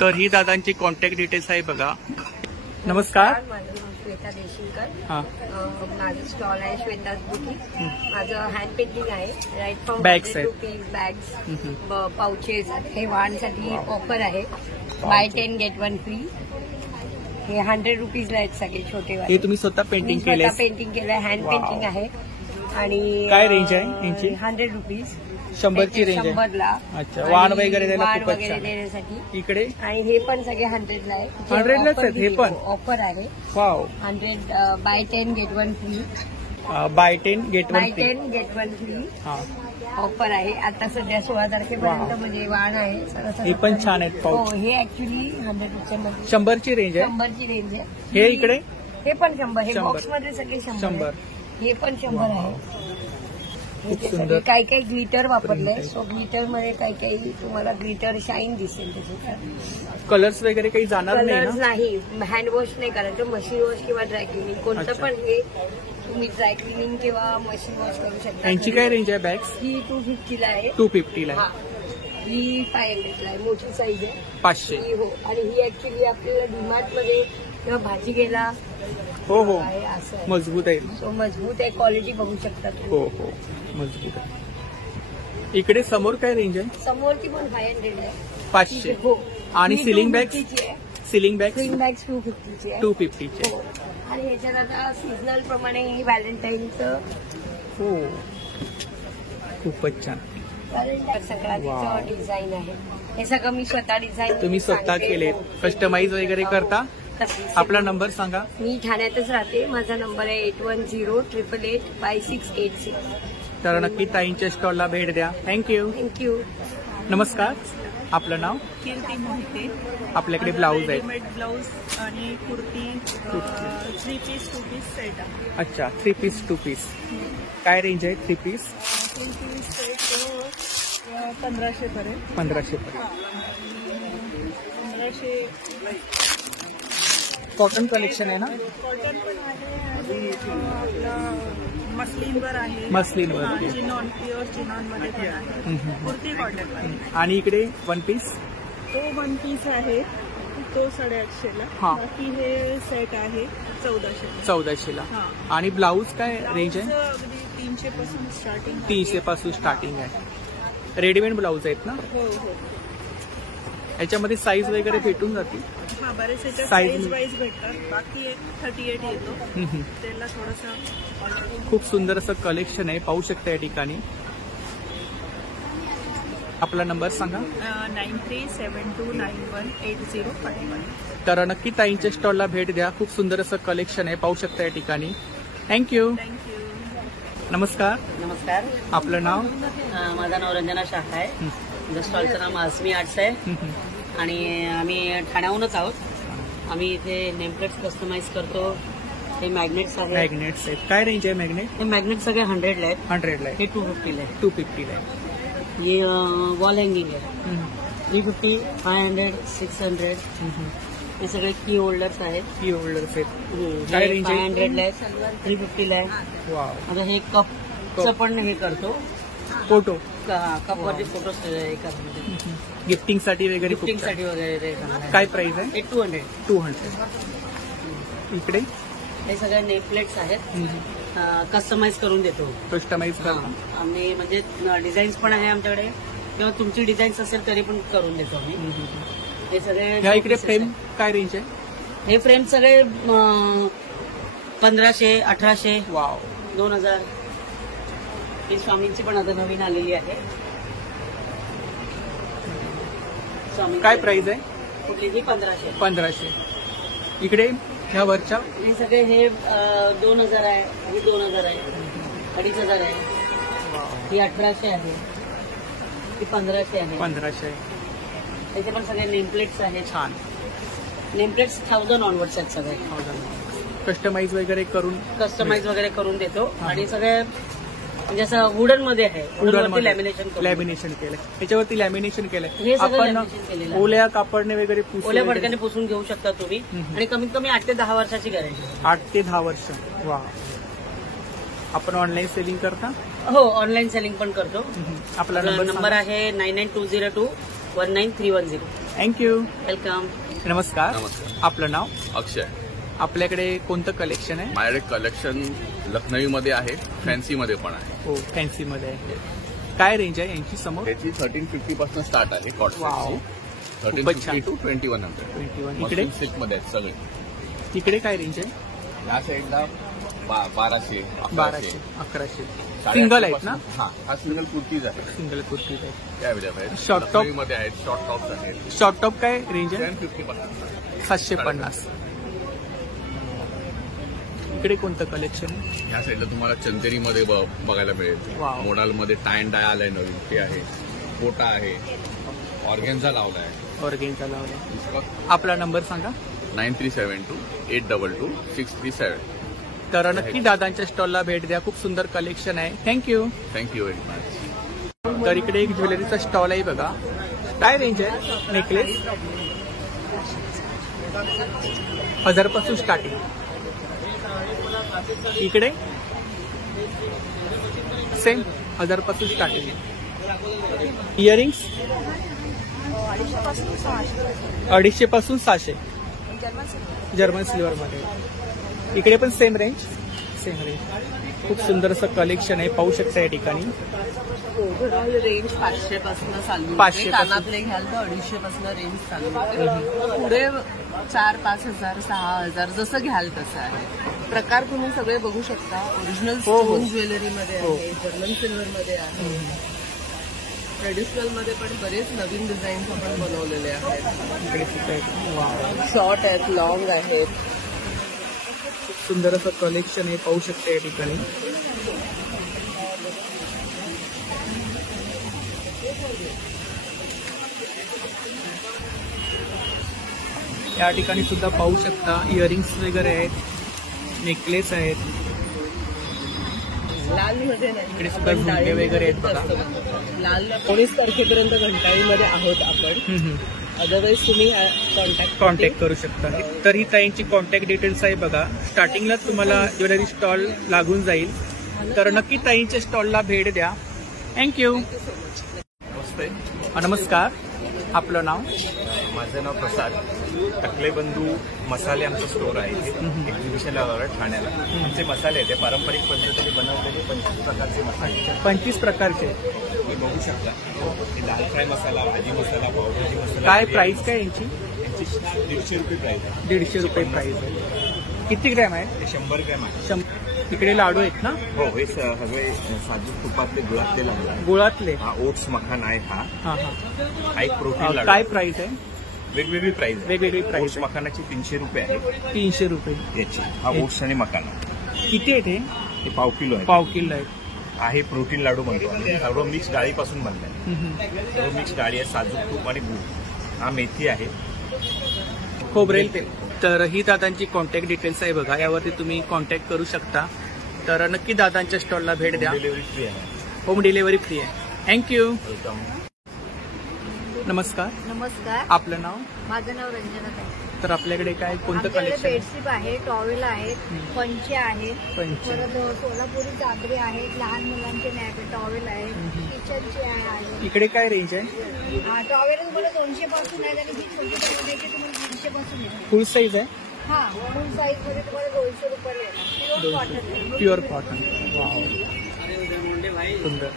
तर ही दादांची कॉन्टॅक्ट डिटेल्स आहे बघा. नमस्कार. माझं नाव श्वेता देशिंकर. हा. माझं स्टॉल आहे श्वेताज बुटीक. माझं हँड पेंटिंग आहे. राईट फ्रॉम Bags आहेत. Rupees bags, pouches. हे वाहनसाठी ऑफर आहे. Buy 10 get 1 free. हे 100 रुपीजला आहेत सगळे छोटे वाले. हे तुम्ही स्वतः पेंटिंग केले? पेंटिंग केलंय. हँड पेंटिंग आहे. आणि काय रेंज आहे यांची? 100 रुपीज. 100ची रेंज आहे. 100ला. अच्छा. वाण वगैरे द्यायला वाण खूपच वगैरे छान. देण्यासाठी. इकडे आणि हे पण सगळे 100ला आहे. 100लाच आहेत हे पण? ऑफर आहे. Wow. 100 buy 10 get 1 free. Buy 10 get 1 buy free. 10 get 1 free हा. ऑफर आहे. आता सध्या 16 तारखेपर्यंत म्हणजे वाण आहे. हे पण छान आहेत हो, पाऊच. हे ऍक्च्युली 100 मध्ये 100ची रेंज आहे. 100ची रेंज आहे. हे इकडे हे पण 100. हे 100. बॉक्स मध्ये सगळे 100 100. आहे. हे पण 100 आहे. खूप हे सुंदर. सगळे काही काही ग्लिटर वापरलंय. सो ग्लिटर मध्ये काही काही तुम्हाला ग्लिटर शाईन दिसेल. त्याचे कलर्स वगैरे काही जाणार नाही कलर्स ना? नाही. हँड वॉश नाही करायचं. मशीन वॉश किंवा ड्राय क्लिनिंग कोणतं अच्छा. पण हे तुम्ही ड्राय क्लिनिंग किंवा मशीन वॉश करू शकता. यांची काय रेंज आहे बॅग्स? ही 250ला आहे. 250ला हा. आहे. ही 500ला आहे. मोठी साईज आहे. 500. ही हो. आणि ही ऍक्च्युली आपल्याला डीमार्ट मध्ये किंवा भाजी घ्यायला हो हो. आहे असं आहे. मजबूत आहे. सो मजबूत आहे. क्वालिटी बघू शकता तुम्ही. हो हो, मजबूत आहे. इकडे समोर काय रेंज आहे? समोरची पण 500 आहे. 500. हो. आणि ही सिलिंग बॅग्स? 250 ची आहे. Ceiling bags? सिलिंग बॅग्स 250 आहे. 250 चे. हो. आणि ह्याच्यात आता सीझनल प्रमाणे व्हॅलेंटाईनचं हो, खूपच छान. व्हॅलेंटाईन संक्रांतीचं डिझाईन आहे. हे सगळं मी स्वतः डिझाईन तुम्ही स्वतः केले? कस्टमाइज वगैरे करता? आपला नंबर सांगा. मी ठाण्यातच राहते. माझा नंबर आहे 8108885686. तर नक्की ताईंच्या स्टॉलला भेट द्या. थँक्यू. थँक्यू. नमस्कार. आपलं नाव? कीर्ती मोहिते. आपल्याकडे ब्लाऊज आहे. रेडीमेड ब्लाऊज आणि कुर्ती 3 पीस 2 पीस सेट आहे. अच्छा. 3 पीस 2 पीस. काय रेंज आहे 3 पीस? 3 पीस सेट 1500 पर्यंत. 1500 पर्यंत. 1500 कॉटन कलेक्शन आहे ना? कॉटन पण आहे, आपलं मस्लिनवर आहे, मस्लिनवर. चिनॉन, प्युअर चिनॉनमध्ये पण आहे, कुर्ती कॉटन आहे. आणि इकडे वन पीस? तो 1 पीस आहे, तो 850ला. हा. बाकी हे सेट आहे 1400. हा. आणि ब्लाऊज काय रेंज आहे? अगदी 300 पासून स्टार्टिंग. 300 पासून स्टार्टिंग आहे. रेडीमेड ब्लाऊज आहेत ना? हो हो. याच्यामध्ये साईज वगैरे भेटून जातील? हा, बरेच याच्यात Size साईज वाईज भेटतात. बाकी एक 38 येतो, त्याला थोडंसं. खूप सुंदर असं कलेक्शन आहे, पाहू शकता या ठिकाणी. आपला नंबर सांगा. 9372918051. तर नक्की ताईंच्या स्टॉलला भेट द्या. खूप सुंदर असं कलेक्शन आहे, पाहू शकता या ठिकाणी. थँक्यू. नमस्कार. नमस्कार. आपलं नाव? माझं नाव रंजना शाखा आहे. माझ्या स्टॉलचं नाव आसमी आर्ट्स आहे आणि आम्ही ठाण्याहूनच आहोत. आम्ही इथे नेमप्लेट्स कस्टमाइज करतो. हे मॅग्नेट्स आहेत. मॅग्नेट्स आहेत. काय रेंज आहे मॅग्नेट? हे मॅग्नेट सगळे 100ला आहेत. 100ला आहे. हे 250ला आहे. 250ला आहे. ये वॉल हँगिंग आहे. 350, 500, 600. हे सगळे की होल्डर्स आहेत. की होल्डर्स आहेत. काय रेंज आहे? 500ला आहे, 350ला आहे. आता हे कपचं पण हे करतो. फोटो कपवरती फोटो हे करतो. गिफ्टिंगसाठी वगैरे? गिफ्टिंगसाठी वगैरे. काय प्राइस आहे? 200. 200. इकडे हे सगळे नेमप्लेट्स आहेत. कस्टमाइज करून देतो. कस्टमाइज आम्ही म्हणजे डिझाईन्स पण आहे आमच्याकडे, किंवा तुमची डिझाईन्स असेल तरी पण करून देतो आम्ही. हे सगळे इकडे फ्रेम काय रेंज आहे? हे फ्रेम सगळे 1500, 1800, 2000. ही स्वामींची पण आता नवीन आलेली आहे. काय प्राइस आहे? कुठली? ही 1500. 1500. इकडे ह्या वरच्या? हे सगळे हे 2000 आहे, ही 2000 आहे, 2500 आहे, ही 1800 आहे, ही 1500 आहे. 1500 आहे. त्याचे पण सगळे नेमप्लेट्स आहेत. छान. नेमप्लेट्स 1000 ऑनवर्ड्स आहेत सगळे. कस्टमाइज वगैरे करून? कस्टमाइज वगैरे करून देतो. आणि सगळे म्हणजे असं वुडन मध्ये आहे. वुडनवरती लॅमिनेशन केलंय. त्याच्यावरती लॅमिनेशन केलंय. हे सगळं आपण लॅमिनेशन केलेलं आहे. ओल्या कापडने वगैरे ओल्या फडक्याने पुसून घेऊ शकता तुम्ही. आणि कमीत कमी 8 ते 10 वर्षाची गॅरंटी. 8 ते 10 वर्ष. वा. आपण ऑनलाईन सेलिंग करता? हो, ऑनलाईन सेलिंग पण करतो. आपला नंबर आहे 9920219310. थँक्यू. वेलकम. नमस्कार. आपलं नाव? अक्षय. आपल्याकडे कोणतं कलेक्शन आहे? माझ्याकडे कलेक्शन लखनवीमध्ये आहे, फॅन्सीमध्ये पण आहे. हो, फॅन्सीमध्ये आहे. काय रेंज आहे यांची समोर? याची 1350 पासून स्टार्ट आहे कॉटनची. 1350 to 2100. इकडे सिल्कमध्ये आहेत सगळे. इकडे काय रेंज आहे? या साईडला 1200, 1100. सिंगल आहेत ना? हा सिंगल कुर्तीज आहे. सिंगल कुर्तीज आहेत. त्या अवेलेबल आहेत. शॉर्ट टॉप मध्ये आहेत. शॉर्ट टॉप्स आहेत. शॉर्ट टॉप काय रेंज आहे? 750 पासून. 750. इकडे कोणतं कलेक्शन आहे? या साईडला तुम्हाला चंदेरीमध्ये बघायला मिळेल. मोडालमध्ये टाय अँड डाय आलाय नवीन, ते आहे. कोटा आहे. ऑर्गेन्झा लावलाय. आपला नंबर सांगा. 9372822637. तर नक्की दादांच्या स्टॉलला भेट द्या. खूप सुंदर कलेक्शन आहे. थँक्यू. Thank you very much. तर इकडे एक ज्वेलरीचा स्टॉल आहे बघा. काय रेंज आहे? नेकलेस 1000 पासून स्टार्टिंग. इकडे सेम 1000 पासून स्टार्टिंग. इयरिंग्स 250 पासून 600. जर्मन सिल्वर मध्ये. इकडे पण सेम रेंज. खूप सुंदर असं कलेक्शन आहे, पाहू शकता या ठिकाणी. ओव्हरऑल रेंज 500 पासून चालू. 500 कानातले घ्याल तर 250 पासून रेंज चालू. पुढे 4-5 हजार, 6,000 जसं घ्याल तसं आहे. प्रकार तुम्ही सगळे बघू शकता. ओरिजिनल स्टोन ज्वेलरीमध्ये आहे, जर्मन सिल्वरमध्ये आहे, ट्रेडिशनलमध्ये पण बरेच नवीन डिझाईन्स आपण बनवलेले आहेत. शॉर्ट आहेत, लॉंग आहेत. खूप सुंदर असं कलेक्शन आहे, पाहू शकता या ठिकाणी. या ठिकाणी सुद्धा पाहू शकता इयरिंग्स वगैरे आहेत, नेकलेस आहेत. लाल मध्ये इकडे सुद्धा झुमके वगैरे आहेत बघा. लाल 19 तारखेपर्यंत घंटाळीमध्ये आहोत आपण. अदरवाईज तुम्ही कॉन्टॅक्ट करू शकता. तर ही ताईंची कॉन्टॅक्ट डिटेल्स आहे बघा. स्टार्टिंगलाच तुम्हाला ज्वेलरी स्टॉल लागून जाईल, तर नक्की ताईंच्या स्टॉलला भेट द्या. थँक्यू. नमस्कार, आपलं नाव? माझं नाव प्रसाद. टकले बंधू मसाले आमचं स्टोर आहे इथे एक्झिबिशनला लावलं ठाण्याला. आमचे मसाले आहेत ते पारंपरिक पद्धतीने बनवलेले 25 प्रकारचे मसाले. 25 प्रकारचे हे बघू शकता. हे दाल फ्राय मसाला, भाजी मसाला, पावभाजी मसाला. काय प्राइस काय यांची? 150 रुपये प्राइस आहे. 150 रुपये प्राइस आहे. किती ग्रॅम आहे? हे 100 ग्रॅम आहे. तिकडे लाडू आहेत ना? हो, हे सगळे साजूक तुपातले गुळातले लाडू आहे. गुळातले? हा ओट्स मखान आहे. हा एक प्रोटीन लाडू. काय प्राइस आहे? वेगवेगळी प्राइस. वेगवेगळी प्राइस. ओट्स मखानाची 300 रुपये आहे. 300 रुपये याची. हा ओट्स आणि मखाना. किती आहेत हे? हे पाव किलो आहे. पाव किलो आहे. प्रोटीन लाडू म्हणतो आम्ही. सर्व मिक्स डाळीपासून बनलाय. सर्व मिक्स डाळी आहे, साजूक तूप आणि गूळ. हा मेथी आहे, खोबरेल तेल. तर ही दादांची कॉन्टॅक्ट डिटेल्स आहे बघा, यावरती तुम्ही कॉन्टॅक्ट करू शकता. तर नक्की दादांच्या स्टॉलला भेट द्या. डिलिव्हरी फ्री आहे. होम डिलिव्हरी फ्री आहे. थँक्यू. नमस्कार. नमस्कार. आपलं नाव? माझं नाव रंजना ताई. तर आपल्याकडे काय कोणतं आमच्याकडे कलेक्शन? बेडशीट आहे, टॉवेल आहेत, पंचे आहेत, पंचे. परत सोलापुरी चादरी आहेत, लहान मुलांचे नॅप टॉवेल आहे, किचनचे आहे. इकडे काय रेंज आहे? टॉवेल तुम्हाला 200 पासून आहे आणि ही छोटी टॉवेल आहे तुम्हाला 150 पासून आहे. फुल साईज आहे? हा, फुल साईज मध्ये तुम्हाला 200 रुपये येणार. Pure cotton. Pure cotton. Wow, सुंदर.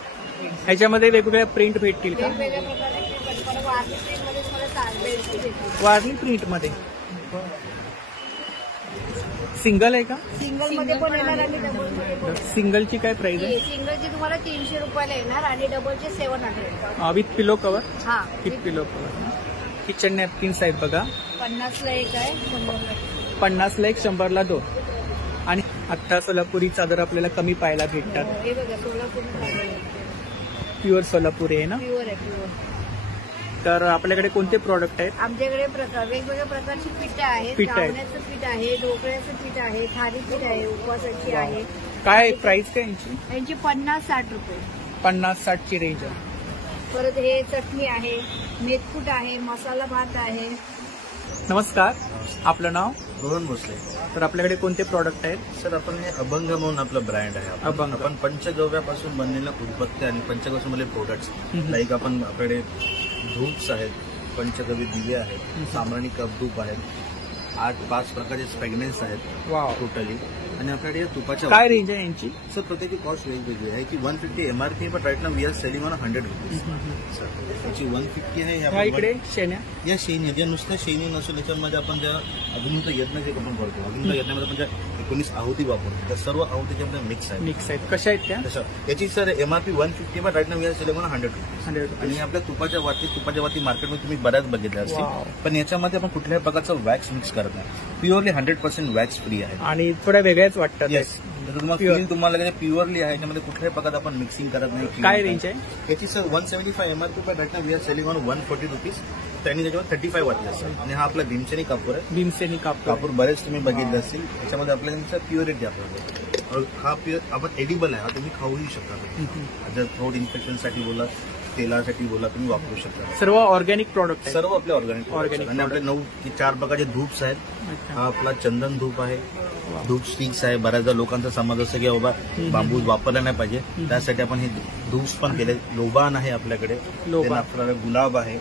ह्याच्यामध्ये वेगवेगळ्या प्रिंट भेटतील का? वेगवेगळ्या प्रकारचे वारली प्रिंट मध्ये तुम्हाला बेडशीट येते. वारली प्रिंट मध्ये सिंगल आहे का? सिंगल मध्ये पण येणार आणि डबल मध्ये पण. सिंगलची काय प्राइस आहे? सिंगलची तुम्हाला 300 रुपयाला येणार आणि डबलचे 700. With pillow cover? हा, with pillow cover. Kitchen napkins आहेत बघा. 50ला एक आहे, 100ला 50ला एक, 100ला 2. आणि आता सोलापुरी चादर आपल्याला कमी पाहायला भेटतात. हे बघा सोलापुरी प्युअर सोलापुरी आहे ना? प्युअर आहे, प्युअर. तर आपल्याकडे कोणते प्रॉडक्ट आहेत? आमच्याकडे वेगवेगळ्या प्रकारची पीठ आहेत. गावण्याचं पीठ आहे, ढोकळ्याचं पीठ आहे, थाली पीठ आहे, उपवासाची आहे. काय प्राइस काय यांची? यांची 50-60 रुपये. 50-60 ची रेंज आहे. परत हे चटणी आहे, मेथकूट आहे, मसाला भात आहे. नमस्कार, आपलं नाव? रोहन भोसले. तर आपल्याकडे कोणते प्रॉडक्ट आहेत? सर, आपण हे अभंग म्हणून आपलं ब्रँड आहे. अभंग. आपण पंचगव्यापासून बनलेलं उदबत्ती आणि पंचगव्यामधले प्रोडक्ट्स लाईक आपण आपल्याकडे धूप्स आहेत, पंचगवी दिवे आहेत, सामराणी कप धूप आहेत, 8-5 प्रकारचे फ्रॅग्रन्स आहेत टोटली. आणि आपल्याकडे तुपाच्या काय रेंज आहे यांची? सर, प्रत्येकी कॉस्ट वेगवेगळी आहे. की 150 MRP, but right now we are selling on 100 rupees. Sir, याची 150 आहे. इकडे शेण्या, या शेणी ज्या नुसत्या शेणी नसून याच्यामध्ये आपण ज्या अग्नित यज्ञ जे आपण करतो, अग्नित यज्ञामध्ये आपण ज्या 19 आहुती वापरतो, त्या सर्व आहुतीच्या मिक्स आहेत. कशा आहेत त्या? याची sir MRP 150, but right now we are selling on 100 rupees. आणि आपल्या तुपाच्या वाती मार्केटमध्ये तुम्ही बऱ्याच बघितल्या असतील, पण याच्यामध्ये आपण कुठल्याही प्रकारचं वॅक्स मिक्स करत नाही. प्युअरली 100% वॅक्स फ्री आहे. आणि थोड्या वेगळ्याच वाटतात. येस, तुम्हाला प्युअरली आहे. याच्यामध्ये कुठल्याही प्रकारे आपण मिक्सिंग करत नाही. काय रेंज आहे याची? Sir 175 MRP, but right now we are selling on 140 rupees. त्यांनी त्याच्यावर 35 वाटले असतात. आणि हा आपला भीमसेनी कापूर आहे. भीमसेनी कापूर बरेच तुम्ही बघितले असतील. याच्यामध्ये आपल्याला प्युरिटी आपल्याला हा प्युअर आपण एडिबल आहे. हा तुम्ही खाऊही शकता. जर थ्रोट इन्फेक्शनसाठी बोला, तेलासाठी बोला, तुम्ही वापरू शकता. सर्व ऑर्गॅनिक प्रॉडक्ट, सर्व आपले ऑर्गॅनिक. आणि आपले 4 प्रकारचे धूप्स आहेत. हा आपला चंदन धूप आहे, धूप स्टिक्स आहे. बऱ्याचदा लोकांचा समज असं की बाबा बांबू वापरला नाही पाहिजे, त्यासाठी आपण हे धूप्स पण केले. लोबान आहे आपल्याकडे, आपल्याला गुलाब आहे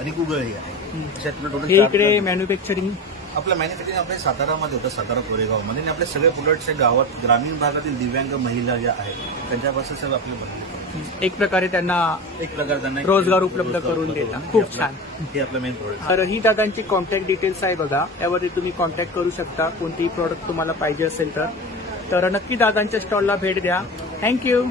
आणि गुगळही आहे. इकडे मॅन्युफॅक्चरिंग आपलं मॅन्युफॅक्चरिंग आपल्या सातारामध्ये होतं, सातारा कोरेगावमध्ये. आणि आपले सगळे प्रोडक्ट्स गावात ग्रामीण भागातील दिव्यांग महिला ज्या आहेत त्यांच्यापासून सगळं आपले बनले. एक प्रकारे त्यांना रोजगार उपलब्ध करून देतात. खूप छान. हे आपलं मेन प्रोडक्ट. तर ही दादांची कॉन्टॅक्ट डिटेल्स आहे बघा, यावरती तुम्ही कॉन्टॅक्ट करू शकता. कोणतेही प्रॉडक्ट तुम्हाला पाहिजे असेल तर नक्की दादांच्या स्टॉलला भेट द्या. थँक्यू.